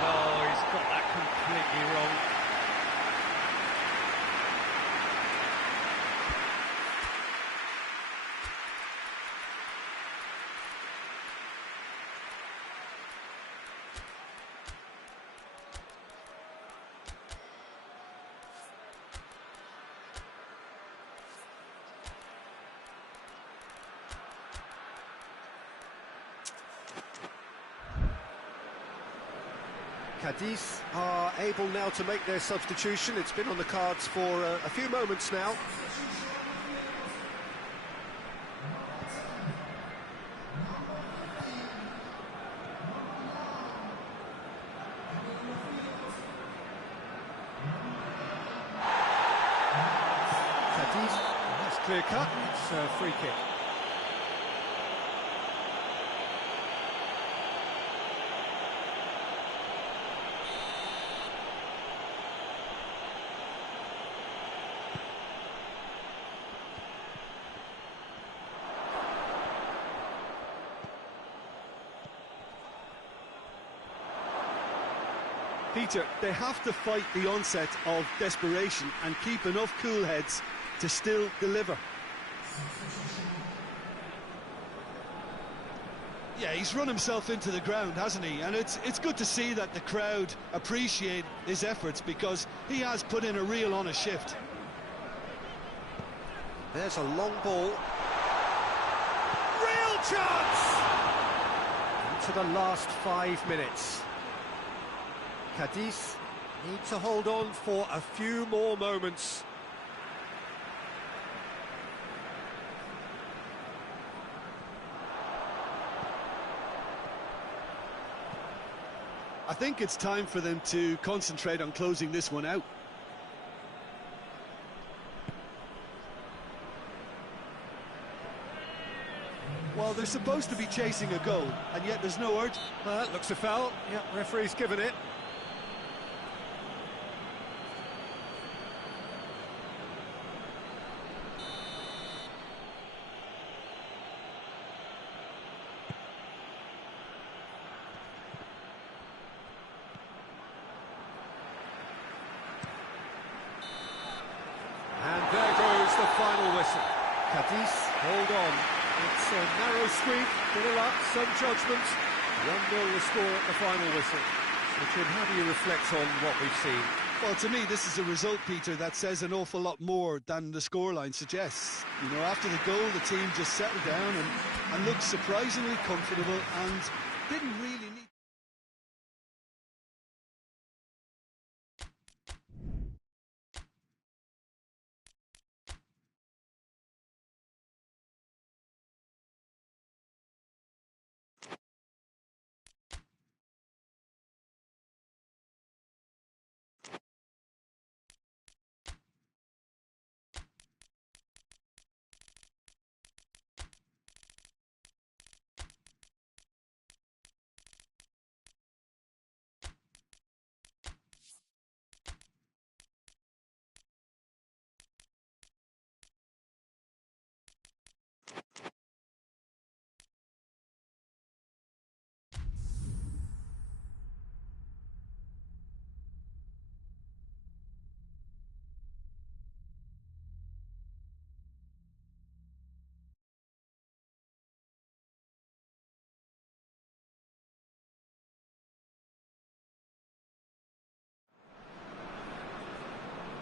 Oh, he's got that completely wrong. Cadiz are able now to make their substitution. It's been on the cards for a few moments now. Cadiz, that's clear cut. It's a free kick. Peter, they have to fight the onset of desperation and keep enough cool heads to still deliver. Yeah, he's run himself into the ground, hasn't he? And it's good to see that the crowd appreciate his efforts, because he has put in a real honest shift. There's a long ball. Real chance! Into the last 5 minutes. Cadiz need to hold on for a few more moments. I think it's time for them to concentrate on closing this one out. Well, they're supposed to be chasing a goal, and yet there's no urge. Well, that looks a foul. Yeah, referee's given it. And there goes the final whistle. Cadiz, hold on. It's a narrow squeak, bit of luck, some judgment. 1-0 the score at the final whistle. So, Jim, how do you reflect on what we've seen? Well, to me, this is a result, Peter, that says an awful lot more than the scoreline suggests. You know, after the goal, the team just settled down and looked surprisingly comfortable and didn't really need...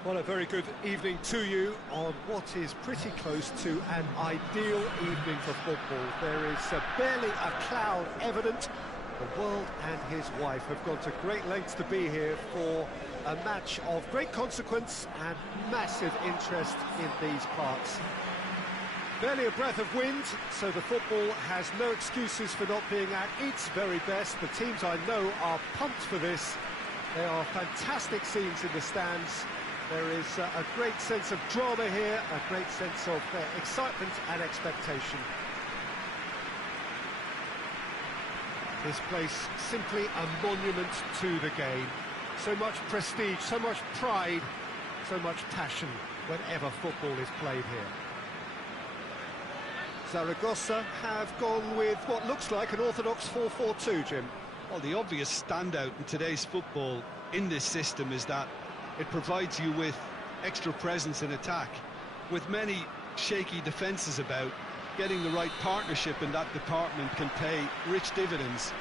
Well, a very good evening to you on what is pretty close to an ideal evening for football. There is barely a cloud evident. The world and his wife have gone to great lengths to be here for a match of great consequence and massive interest in these parts. Barely a breath of wind, so the football has no excuses for not being at its very best. The teams I know are pumped for this. There are fantastic scenes in the stands. There is a great sense of drama here, a great sense of excitement and expectation. This place simply a monument to the game. So much prestige, so much pride, so much passion whenever football is played here. Zaragoza have gone with what looks like an orthodox 4-4-2, Jim. Well, the obvious standout in today's football in this system is that it provides you with extra presence in attack. With many shaky defences about, getting the right partnership in that department can pay rich dividends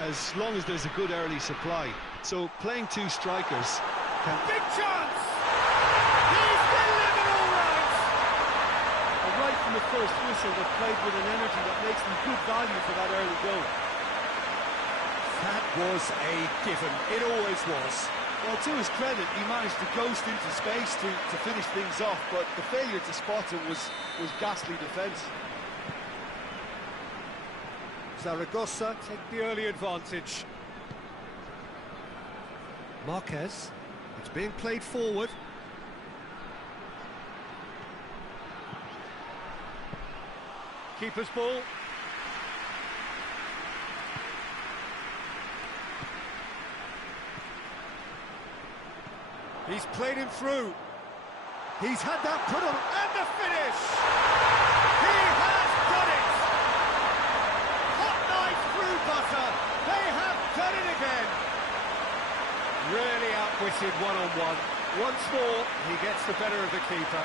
as long as there's a good early supply. So playing two strikers can... Big chance! He's delivered all right! And right from the first whistle, they've played with an energy that makes them good value for that early goal. That was a given. It always was. Well, to his credit, he managed to ghost into space to finish things off, but the failure to spot it was ghastly defence. Zaragoza take the early advantage. Marquez, it's being played forward. Keeper's ball. He's played him through. He's had that put on, and the finish! He has done it! Hot knife through butter. They have done it again. Really outwitted one-on-one. Once more, he gets the better of the keeper.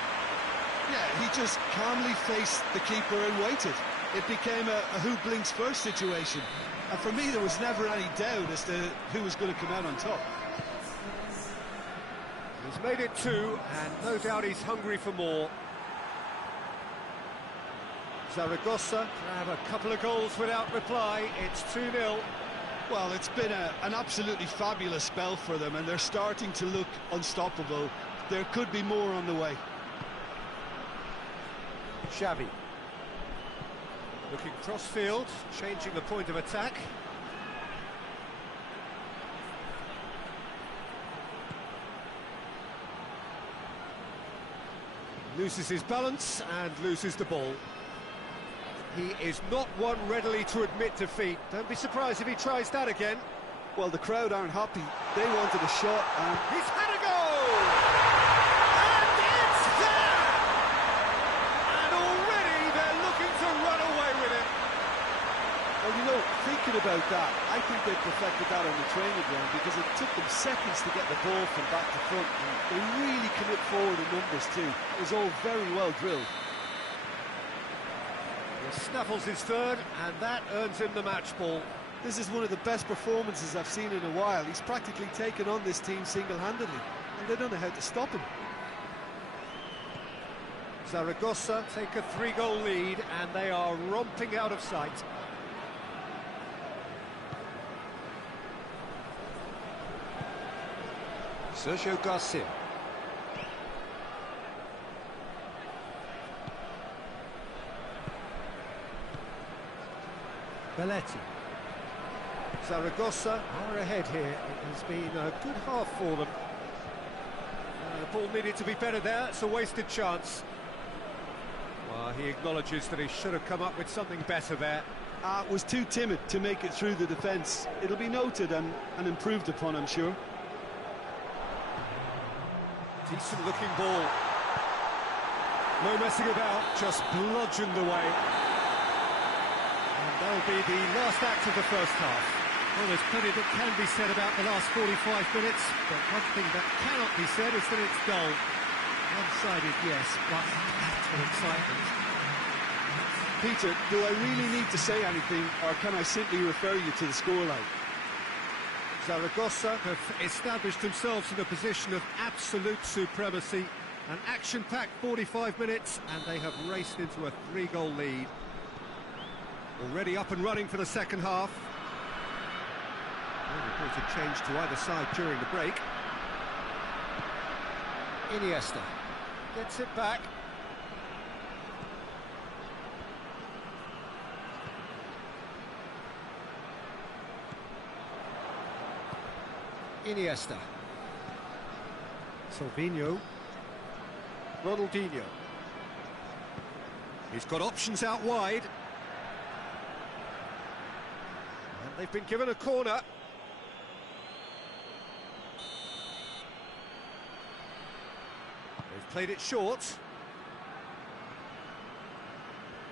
Yeah, he just calmly faced the keeper and waited. It became a who blinks first situation. And for me, there was never any doubt as to who was going to come out on top. He's made it two, and no doubt he's hungry for more. Zaragoza have a couple of goals without reply. It's 2-0. Well, it's been an absolutely fabulous spell for them, and they're starting to look unstoppable. There could be more on the way. Xavi. Looking cross-field, changing the point of attack. loses his balance and loses the ball. He is not one readily to admit defeat. Don't be surprised if he tries that again. Well, the crowd aren't happy. They wanted a shot, and he's had a goal! And it's there! And already they're looking to run away with it. Well, you know, thinking about that, I think they perfected that on the training ground because it took them seconds to get the ball from back to front. And they really commit forward in numbers too. It was all very well drilled. He snaffles his third, and that earns him the match ball. This is one of the best performances I've seen in a while. He's practically taken on this team single-handedly, and they don't know how to stop him. Zaragoza take a 3-goal lead, and they are romping out of sight. Sergio Garcia. Belletti. Zaragoza are ahead here. It has been a good half for them. The ball needed to be better there. It's a wasted chance. Well, he acknowledges that he should have come up with something better there. Was too timid to make it through the defence. It'll be noted and improved upon, I'm sure. Decent looking ball. No messing about, just bludgeoned away. And that'll be the last act of the first half. Well, there's plenty that can be said about the last 45 minutes, but one thing that cannot be said is that it's dull. One-sided, yes, but for excitement. Peter, do I really need to say anything, or can I simply refer you to the scoreline? Zaragoza have established themselves in a position of absolute supremacy. An action-packed 45 minutes, and they have raced into a 3-goal lead. Already up and running for the second half. Reported change to either side during the break. Iniesta gets it back. Iniesta. Salvino. Ronaldinho. He's got options out wide. And they've been given a corner. They've played it short.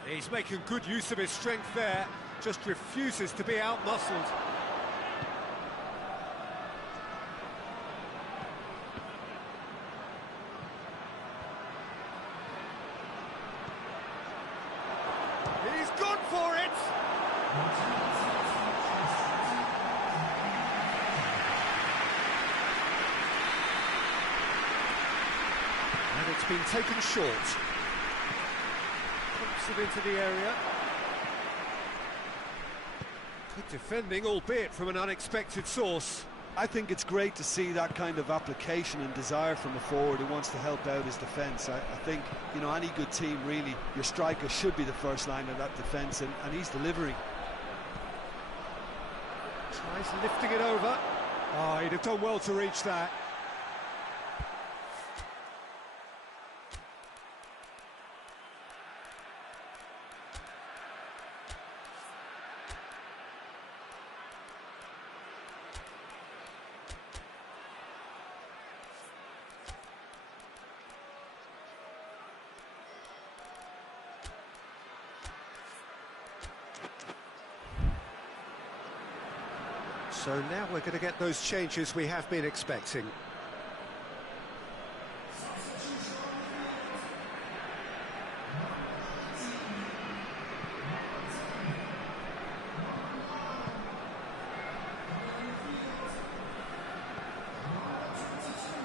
He's making good use of his strength there. Just refuses to be out-muscled. He's gone for it! And it's been taken short. Pumps it into the area. Good defending, albeit from an unexpected source. I think it's great to see that kind of application and desire from a forward who wants to help out his defence. I think, you know, any good team, really, your striker should be the first line of that defence, and he's delivering. Tries lifting it over. Oh, he'd have done well to reach that. So now we're going to get those changes we have been expecting.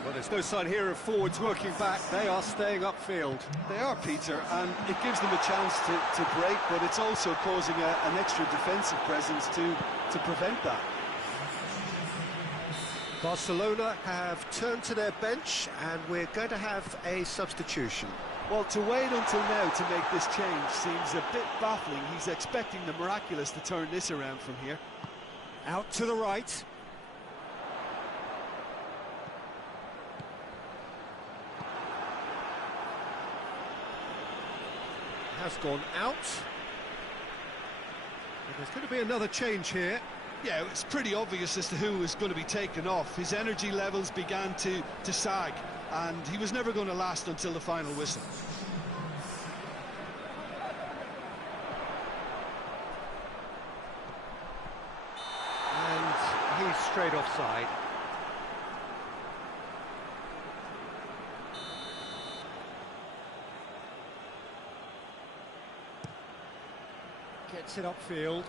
Well, there's no sign here of forwards working back. They are staying upfield. They are, Peter, and it gives them a chance to break, but it's also causing an extra defensive presence to prevent that. Barcelona have turned to their bench, and we're going to have a substitution. Well, to wait until now to make this change seems a bit baffling. He's expecting the miraculous to turn this around from here. Out to the right. has gone out. And there's going to be another change here. Yeah, it's pretty obvious as to who was going to be taken off. His energy levels began to sag, and he was never going to last until the final whistle. And he's straight offside. Gets it upfield.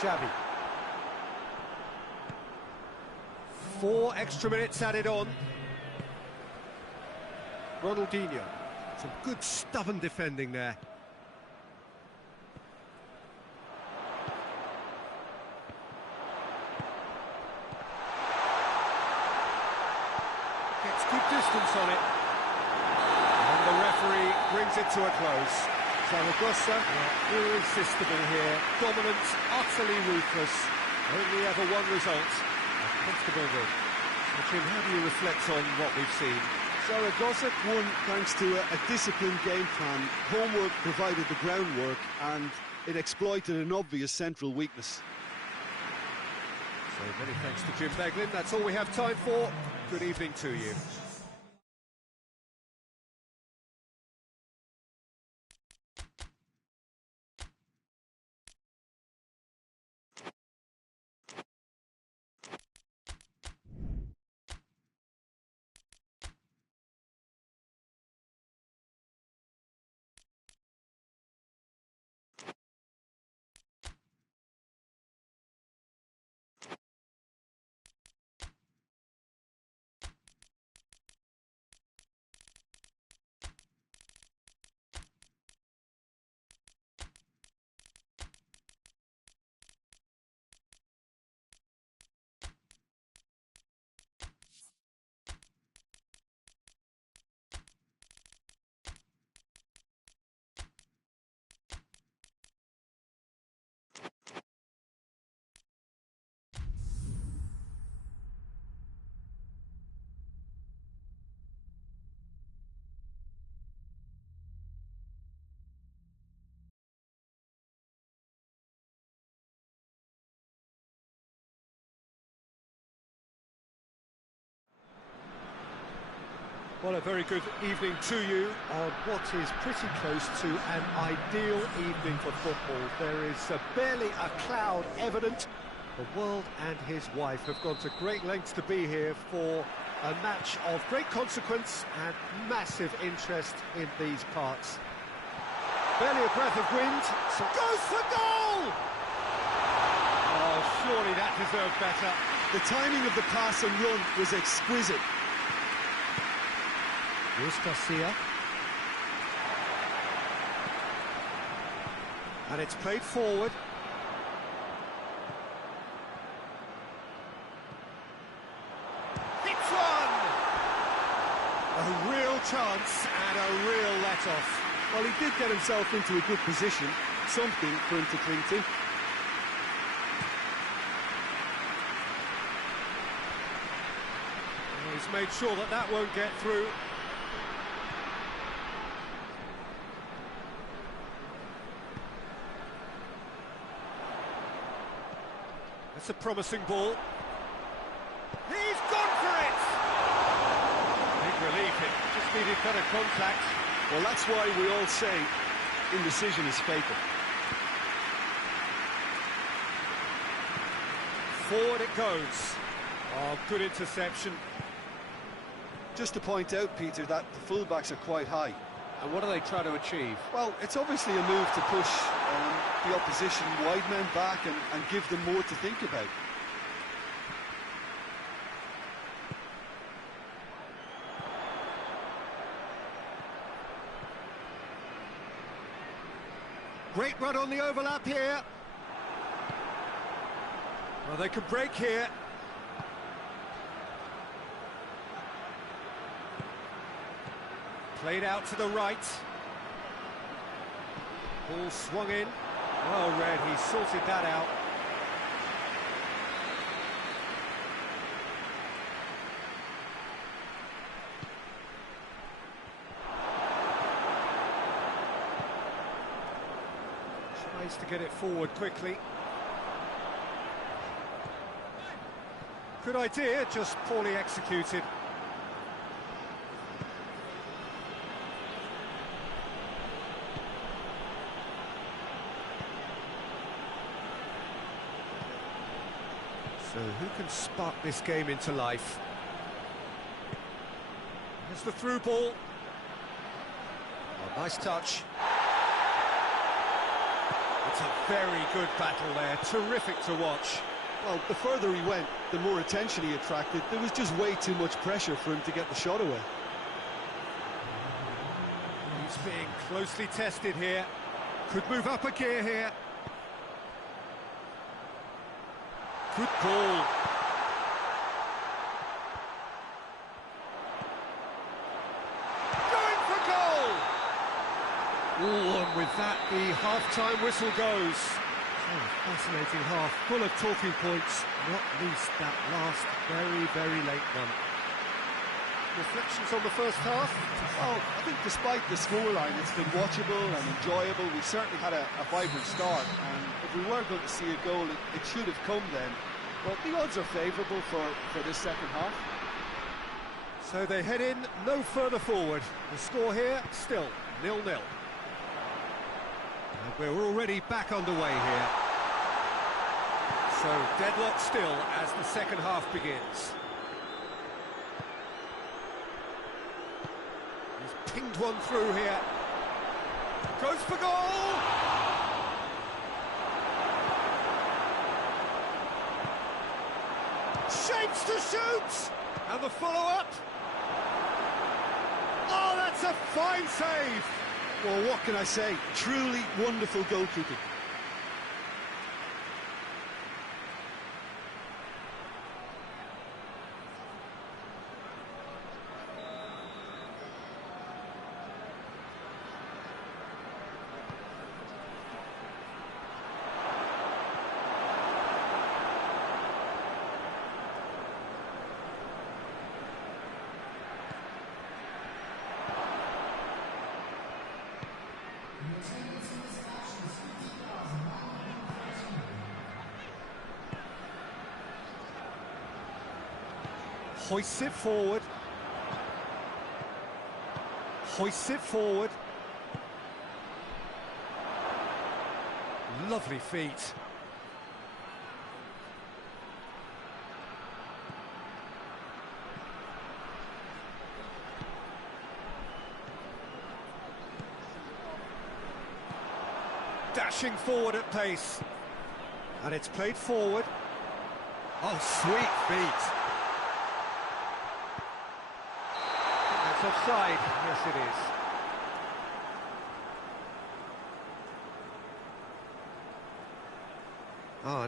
Xavi. 4 extra minutes added on. Ronaldinho. Some good stubborn defending there. Gets good distance on it. And the referee brings it to a close. Zaragoza, irresistible here. Dominance, utterly ruthless. Only ever one result. A comfortable win. So, Jim, how do you reflect on what we've seen? Zaragoza won thanks to a disciplined game plan. Homework provided the groundwork, and it exploited an obvious central weakness. So many thanks to Jim Beglin. That's all we have time for. Good evening to you. Well, a very good evening to you on what is pretty close to an ideal evening for football. There is barely a cloud evident. The world and his wife have gone to great lengths to be here for a match of great consequence and massive interest in these parts. Barely a breath of wind, so goes for goal! Oh, surely that deserved better. The timing of the pass and run was exquisite. Here's Garcia. And it's played forward. Hits one! A real chance and a real let-off. Well, he did get himself into a good position, something for him to cling to. He's made sure that that won't get through. That's a promising ball. He's gone for it! Big relief, it just needed better contact. Well, that's why we all say indecision is fatal. Forward it goes. Oh, good interception. Just to point out, Peter, that the fullbacks are quite high. And what do they try to achieve? Well, it's obviously a move to push the opposition wide men back and give them more to think about. Great run on the overlap here. Well, they could break here. Played out to the right. Ball swung in. Well read, he sorted that out. Tries to get it forward quickly. Good idea, just poorly executed. So who can spark this game into life? Here's the through ball. Oh, nice touch. It's a very good battle there, terrific to watch. Well, the further he went, the more attention he attracted. There was just way too much pressure for him to get the shot away. He's being closely tested here. Could move up a gear here. Good ball. Going for goal! Oh, and with that, the half-time whistle goes. Oh, fascinating half, full of talking points, not least that last very, very late one. Reflections on the first half? Well, I think despite the scoreline, it's been watchable and enjoyable. We certainly had a vibrant start, and if we were going to see a goal, it should have come then. But the odds are favourable for this second half. So they head in no further forward. The score here, still 0-0. And we're already back underway here. So deadlock still as the second half begins. He's pinged one through here. Goes for goal! Shapes to shoot! And the follow-up. Oh, that's a fine save! Well, what can I say? Truly wonderful goalkeeping. Hoists it forward. Hoists it forward. Lovely feet. Dashing forward at pace. And it's played forward. Oh, sweet feet. Offside, yes it is.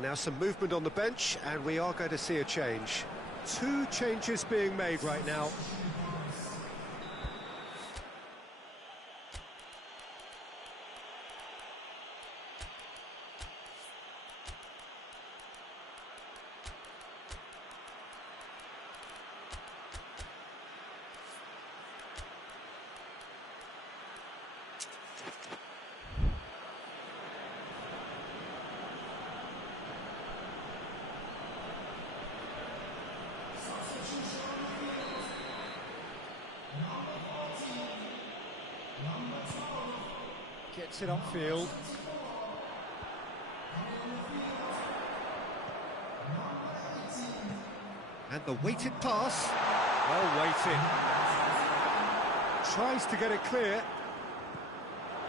Now some movement on the bench, and we are going to see a change. Two changes being made right now. Gets it upfield. And the weighted pass. Well weighted. Tries to get it clear.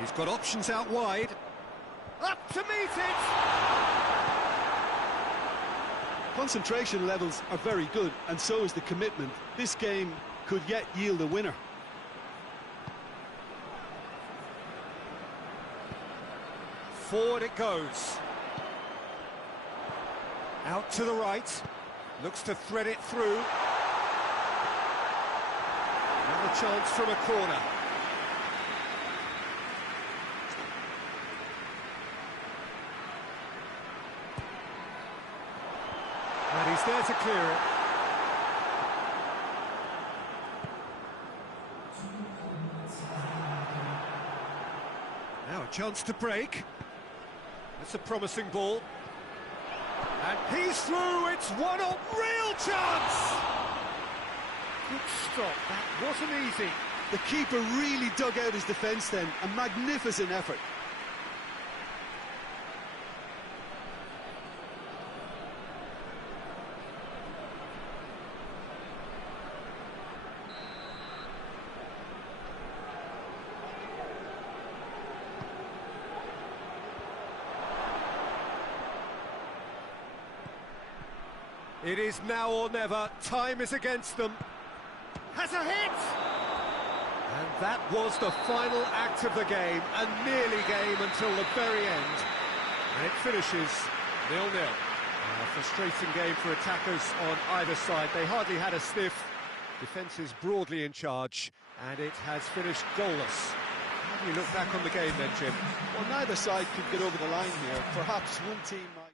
He's got options out wide. Up to meet it! Concentration levels are very good, and so is the commitment. This game could yet yield a winner. Forward it goes. Out to the right. Looks to thread it through. Another chance from a corner. And he's there to clear it. Now a chance to break. That's a promising ball. And he's through, it's 1-0, real chance! Good stop, that wasn't easy. The keeper really dug out his defence then, a magnificent effort. It is now or never, time is against them. Has a hit! And that was the final act of the game, a nearly game until the very end. And it finishes 0-0. A frustrating game for attackers on either side. They hardly had a sniff. Defence is broadly in charge, and it has finished goalless. How do you look back on the game then, Jim? Well, neither side could get over the line here. Perhaps one team might...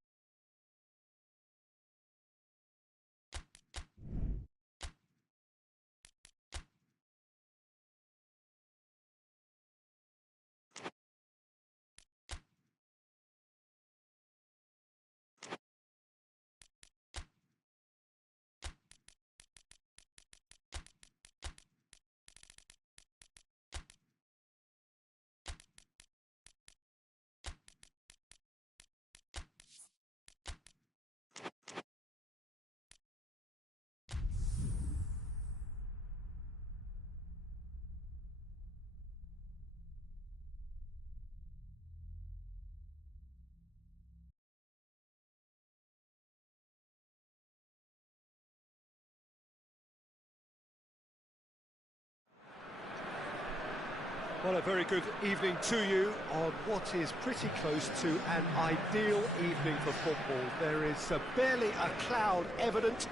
Well, a very good evening to you on what is pretty close to an ideal evening for football. There is barely a cloud evident.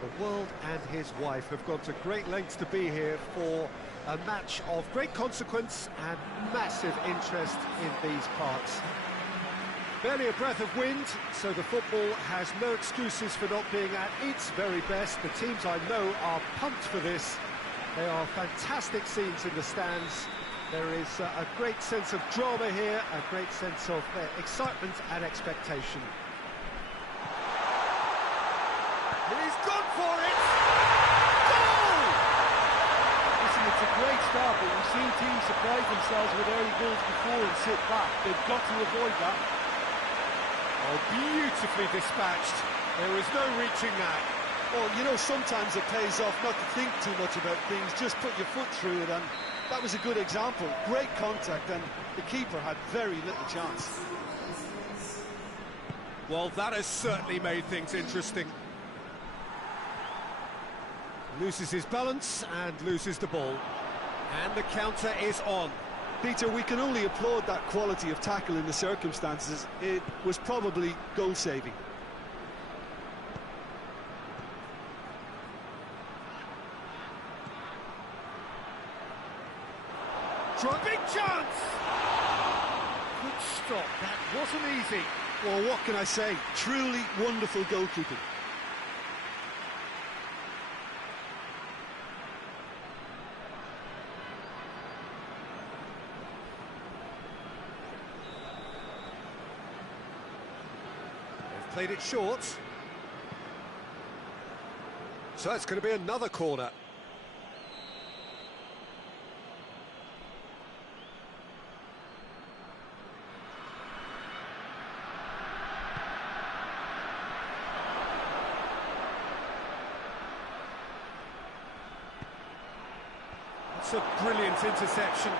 The world and his wife have gone to great lengths to be here for a match of great consequence and massive interest in these parts. Barely a breath of wind, so the football has no excuses for not being at its very best. The teams I know are pumped for this. They are fantastic scenes in the stands. There is a great sense of drama here, a great sense of excitement and expectation. He's gone for it! Goal! Listen, it's a great start, but we've seen teams surprise themselves with early goals before and sit back. They've got to avoid that. Oh, beautifully dispatched. There was no reaching that. Well, you know, sometimes it pays off not to think too much about things, just put your foot through it, and that was a good example. Great contact, and the keeper had very little chance. Well, that has certainly made things interesting. Loses his balance and loses the ball. And the counter is on. Peter, we can only applaud that quality of tackle in the circumstances. It was probably goal-saving. Big chance! Good stop, that wasn't easy. Well, what can I say? Truly wonderful goalkeeping. They've played it short. So it's going to be another corner. It's a brilliant interception.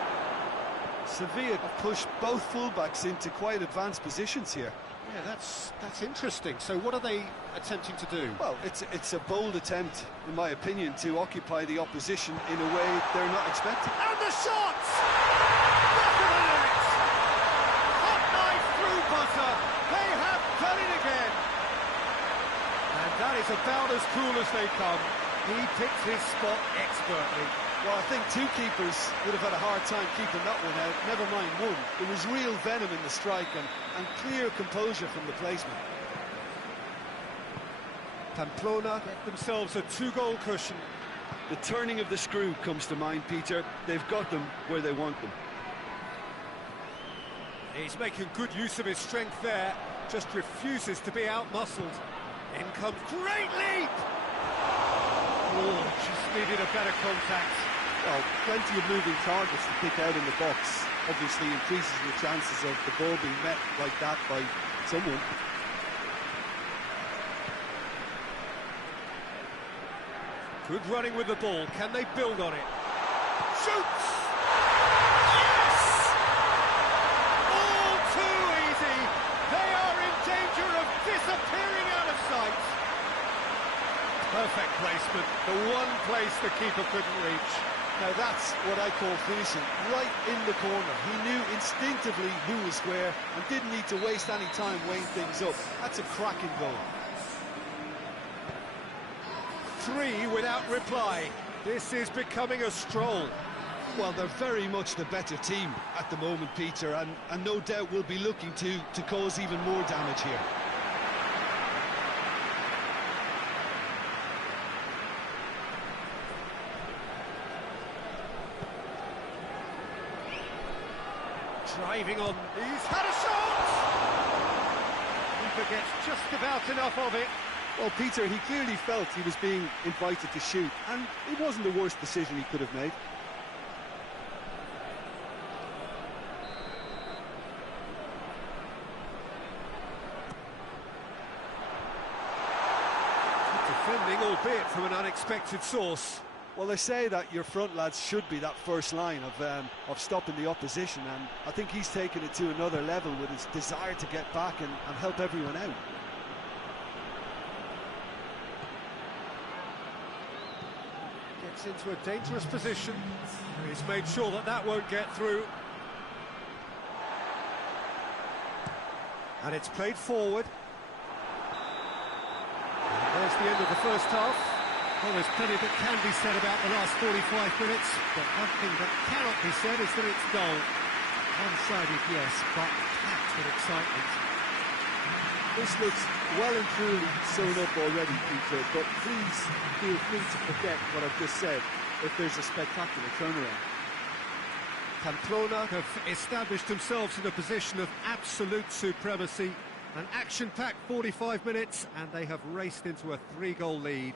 Sevilla have pushed both fullbacks into quite advanced positions here. Yeah, that's interesting. So what are they attempting to do? Well, it's a bold attempt, in my opinion, to occupy the opposition in a way they're not expecting. And the shots! Back of the net! Hot knife through butter. They have done it again. And that is about as cool as they come. He picked his spot expertly. Well, I think two keepers would have had a hard time keeping that one out, never mind one. There was real venom in the strike and clear composure from the placement. Pamplona get themselves a two-goal cushion. The turning of the screw comes to mind, Peter. They've got them where they want them. He's making good use of his strength there, just refuses to be out-muscled. In comes great leap! Oh, just needed a better contact. Well, plenty of moving targets to pick out in the box. Obviously increases your chances of the ball being met like that by someone. Good running with the ball. Can they build on it? Shoots! Yes! All too easy. They are in danger of disappearing out of sight. Perfect placement. The one place the keeper couldn't reach. Now that's what I call finishing, right in the corner. He knew instinctively who was where and didn't need to waste any time weighing things up. That's a cracking goal. 3 without reply. This is becoming a stroll. Well, they're very much the better team at the moment, Peter, and no doubt will be looking to cause even more damage here. Driving on, he's had a shot! He gets just about enough of it. Well, Peter, he clearly felt he was being invited to shoot, and it wasn't the worst decision he could have made. Defending, albeit from an unexpected source. Well, they say that your front lads should be that first line of stopping the opposition, and I think he's taken it to another level with his desire to get back and help everyone out. Gets into a dangerous position. He's made sure that that won't get through. And it's played forward. And there's the end of the first half. Well, there's plenty that can be said about the last 45 minutes, but one thing that cannot be said is that it's dull. One-sided, yes, but packed with excitement. This looks well and truly sewn up already, Peter, but please feel free to forget what I've just said if there's a spectacular turnaround. Pamplona have established themselves in a position of absolute supremacy. An action-packed 45 minutes, and they have raced into a 3-goal lead.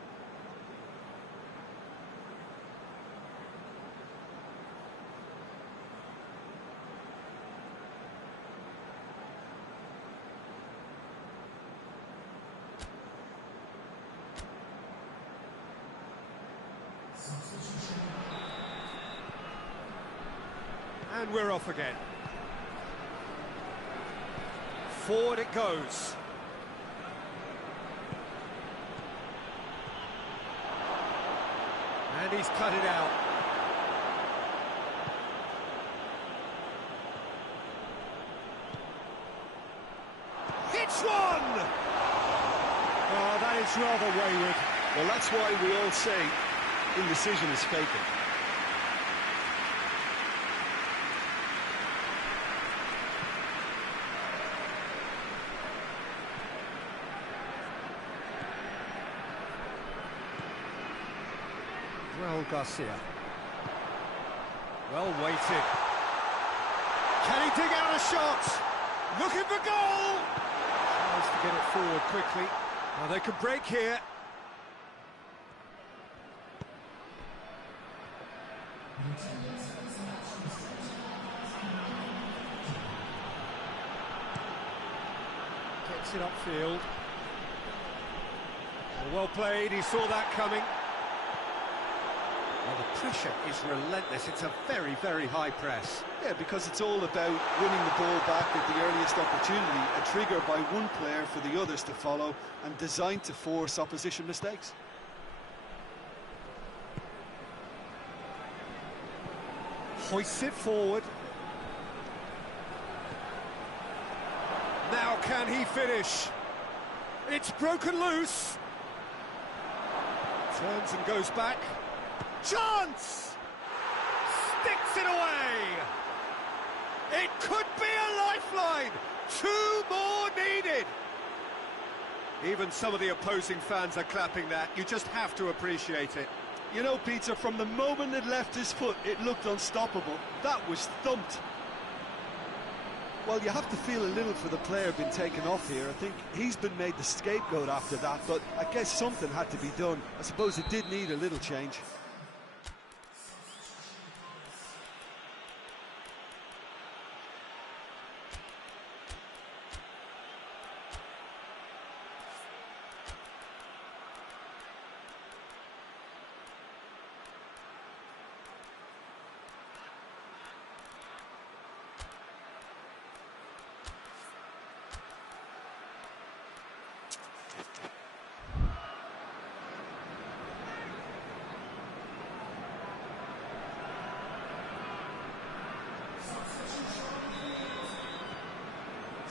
And we're off again. Forward it goes. And he's cut it out. It's one! Oh, that is rather wayward. Well, that's why we all say indecision is faking. Garcia. Well weighted. Can he dig out a shot? Looking for goal! Tries to get it forward quickly. Now they can break here. Gets it upfield. Well played, he saw that coming. Well, the pressure is relentless. It's a very, very high press. Yeah, because it's all about winning the ball back at the earliest opportunity, a trigger by one player for the others to follow, and designed to force opposition mistakes. Hoists it forward. Now can he finish? It's broken loose. Turns and goes back. Chance! Sticks it away! It could be a lifeline! 2 more needed! Even some of the opposing fans are clapping that. You just have to appreciate it. You know, Peter, from the moment it left his foot, it looked unstoppable. That was thumped. Well, you have to feel a little for the player being taken off here. I think he's been made the scapegoat after that, but I guess something had to be done. I suppose it did need a little change.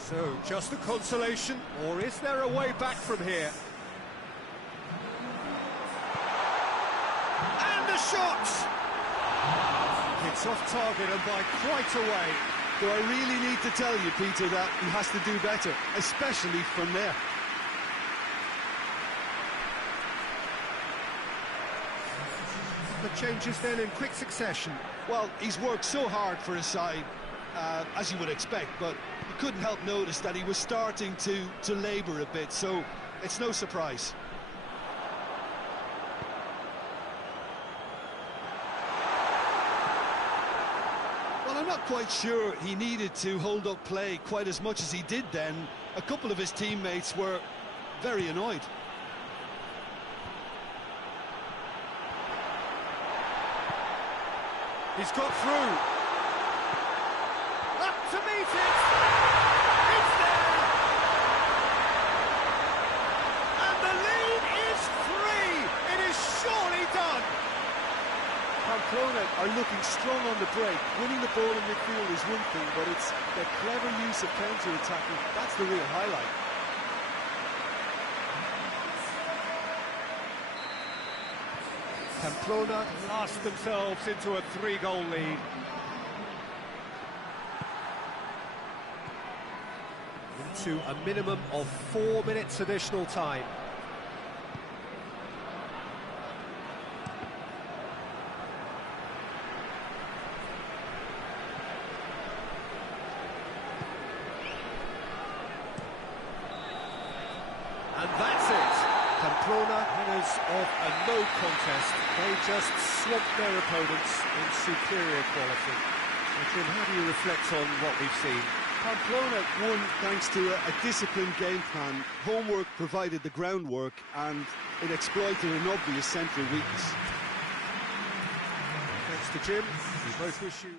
So, just a consolation, or is there a way back from here? And the shot! It's off target and by quite a way. Do I really need to tell you, Peter, that he has to do better, especially from there? The changes then in quick succession. Well, he's worked so hard for his side, as you would expect, but you couldn't help notice that he was starting to labour a bit, so it's no surprise. Well, I'm not quite sure he needed to hold up play quite as much as he did then. A couple of his teammates were very annoyed. He's got through. Up to meet it. It's there. And the lead is 3. It is surely done. Pamplona are looking strong on the break. Winning the ball in midfield is one thing, but it's the clever use of counter-attacking. That's the real highlight. Pamplona last themselves into a 3-goal lead. Into a minimum of 4 minutes additional time. And that's it. Pamplona, winners of a no contest. They just swamped their opponents in superior quality. So, Jim, how do you reflect on what we've seen? Pamplona won thanks to a disciplined game plan. Homework provided the groundwork, and it exploited an obvious central weakness. Thanks to Jim. We both wish you...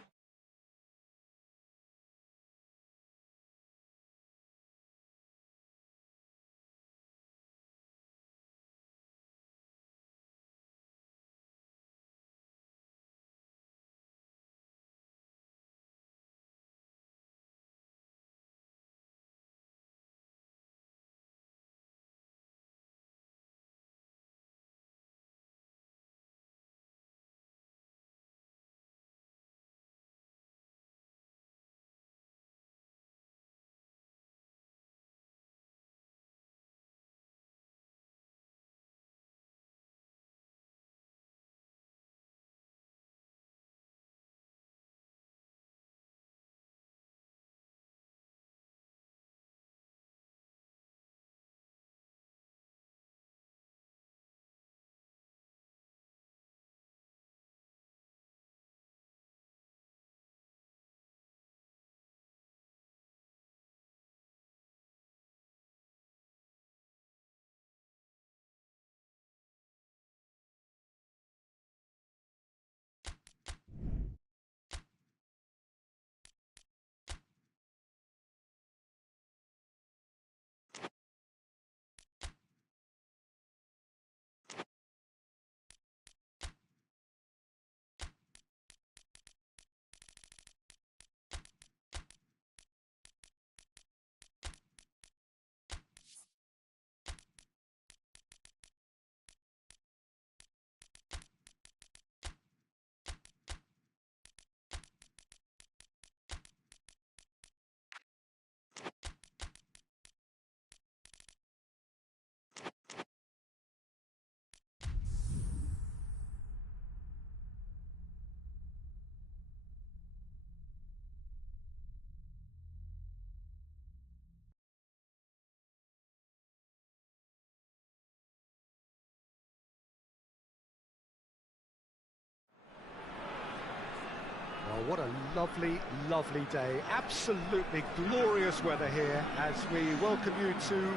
Well, what a lovely, lovely day. Absolutely glorious weather here as we welcome you to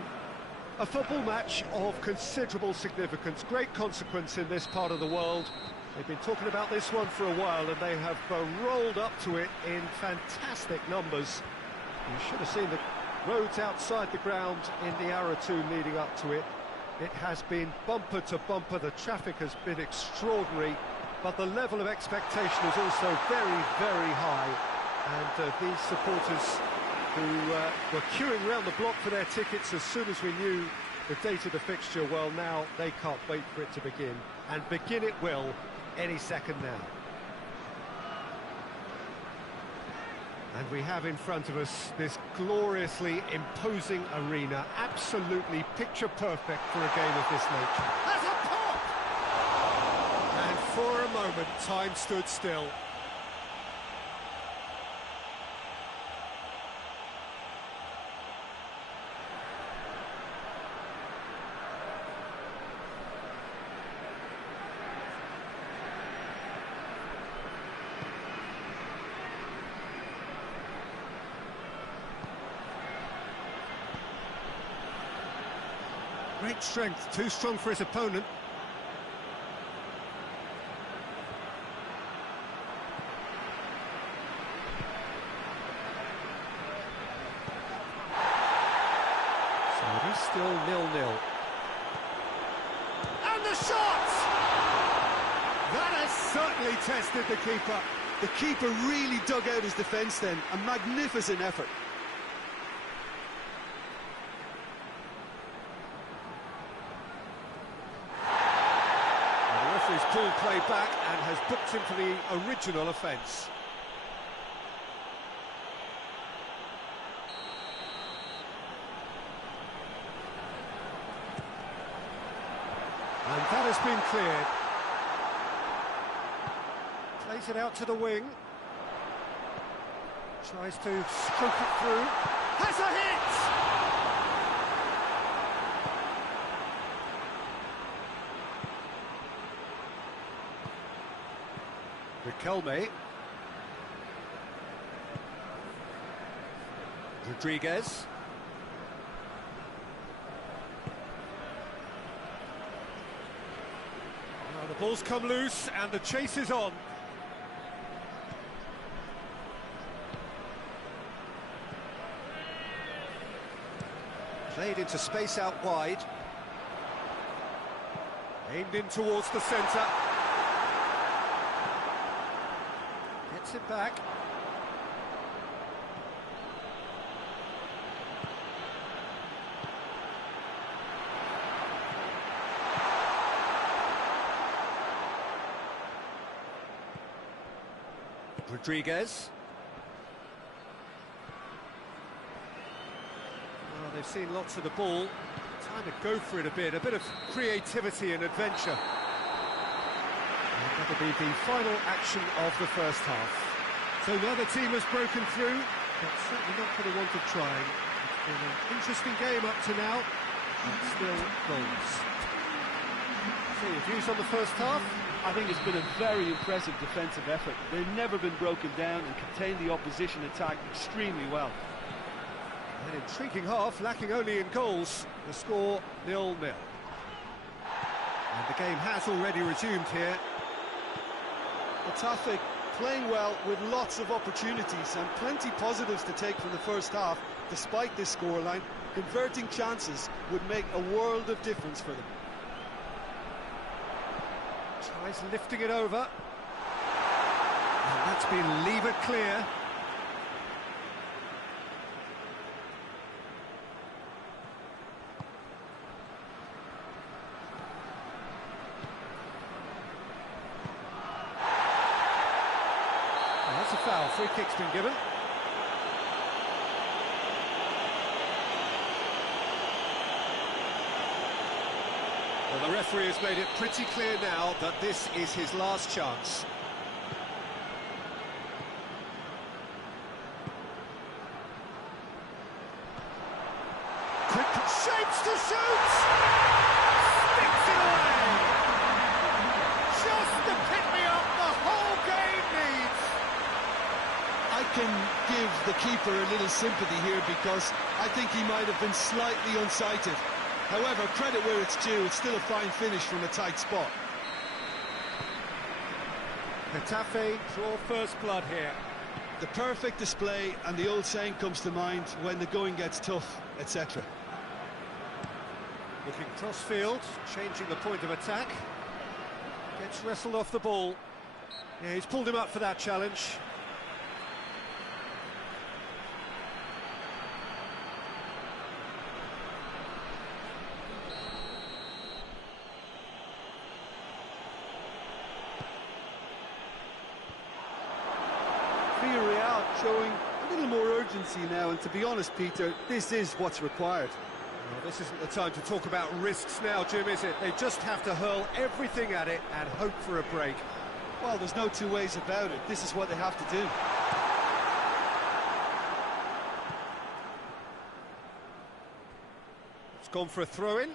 a football match of considerable significance, great consequence in this part of the world. They've been talking about this one for a while and they have rolled up to it in fantastic numbers. You should have seen the roads outside the ground in the hour or two leading up to it. It has been bumper to bumper, the traffic has been extraordinary, but the level of expectation is also very, very high. And these supporters who were queuing around the block for their tickets as soon as we knew the date of the fixture, well, now they can't wait for it to begin. And begin it will any second now. And we have in front of us this gloriously imposing arena, absolutely picture perfect for a game of this nature. That's a pop! And for a moment, time stood still. Great strength, too strong for his opponent. So it is still 0-0. And the shot! That has certainly tested the keeper. The keeper really dug out his defence then. A magnificent effort. He's pulled play back and has booked him for the original offence. And that has been cleared. Plays it out to the wing. Tries to stroke it through. Has a hit! Riquelme. Rodriguez. Now the ball's come loose and the chase is on. Played into space out wide. Aimed in towards the centre. Gets it back. Rodriguez. Well, they've seen lots of the ball. Time to go for it a bit of creativity and adventure. That'll be the final action of the first half. So now the team has broken through, but certainly not for the want of trying. It's been an interesting game up to now, but still goals. So your views on the first half? I think it's been a very impressive defensive effort. They've never been broken down and contained the opposition attack extremely well. An intriguing half, lacking only in goals. The score 0-0. And the game has already resumed here. Attack playing well with lots of opportunities and plenty positives to take from the first half. Despite this scoreline, converting chances would make a world of difference for them. Tries lifting it over. And that's been levered clear. Well, that's a foul. Free kick's been given. Well, the referee has made it pretty clear now that this is his last chance. Quick shapes to shoot! Sticks it away! Just the pick-me-up the whole game needs! can give the keeper a little sympathy here because I think he might have been slightly unsighted. However, credit where it's due, it's still a fine finish from a tight spot. Getafe draw first blood here. The perfect display, and the old saying comes to mind, when the going gets tough, etc. Looking cross-field, changing the point of attack. Gets wrestled off the ball. Yeah, he's pulled him up for that challenge. Villarreal showing a little more urgency now, and to be honest, Peter, this is what's required. Well, this isn't the time to talk about risks now, Jim, is it? They just have to hurl everything at it and hope for a break. Well, there's no two ways about it. This is what they have to do. It's gone for a throw-in.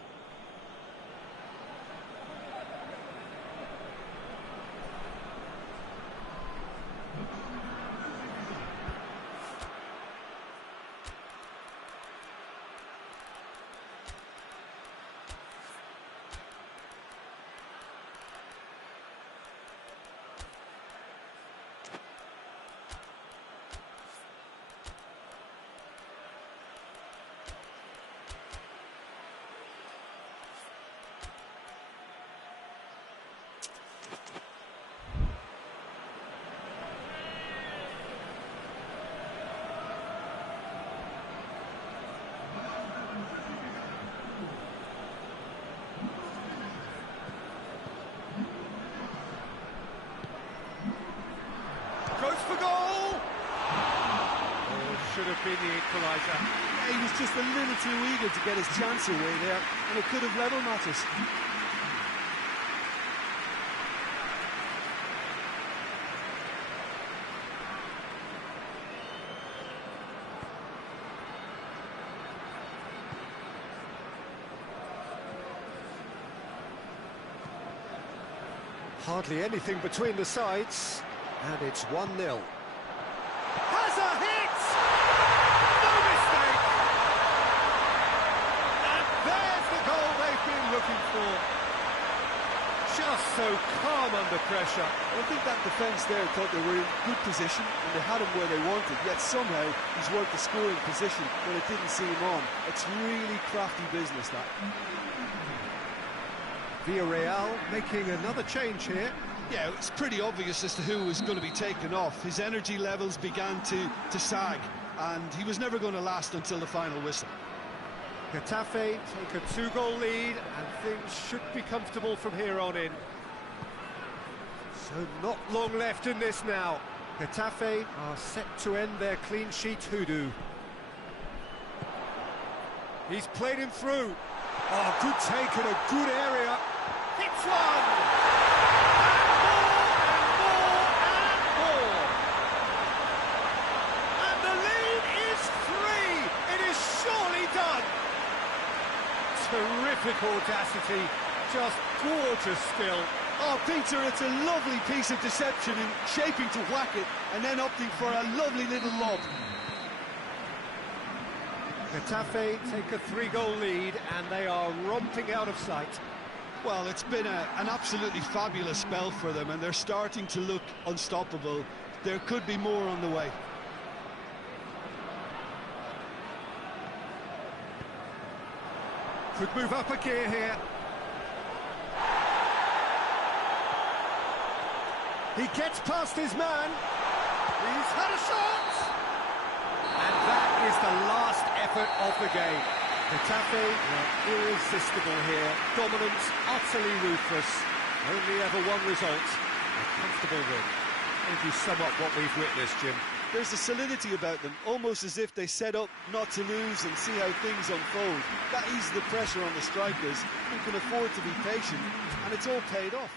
Should have been the equaliser. Yeah, he was just a little too eager to get his chance away there, and it could have level matters. Hardly anything between the sides, and it's 1-0. Has a hit! No mistake! And there's the goal they've been looking for. Just so calm under pressure. I think that defence there thought they were in good position and they had him where they wanted, yet somehow he's worked the scoring position when it didn't see him on. It's really crafty business, that. Villarreal making another change here. Yeah, it's pretty obvious as to who was going to be taken off. His energy levels began to sag, and he was never going to last until the final whistle. Getafe take a 2-goal lead, and things should be comfortable from here on in. So not long left in this now. Getafe are set to end their clean sheet hoodoo. He's played him through. Oh, good take in a good area. Hits one! Terrific audacity, just gorgeous skill. Oh, Peter, it's a lovely piece of deception in shaping to whack it and then opting for a lovely little lob. Getafe take a 3-goal lead and they are romping out of sight. Well, it's been an absolutely fabulous spell for them, and they're starting to look unstoppable. There could be more on the way. Could move up a gear here. He gets past his man. He's had a shot! And that is the last effort of the game. Getafe were irresistible here. Dominant, utterly ruthless. Only ever one result. A comfortable win. How would you sum up what we've witnessed, Jim? There's a solidity about them, almost as if they set up not to lose and see how things unfold. That eases the pressure on the strikers, who can afford to be patient, and it's all paid off.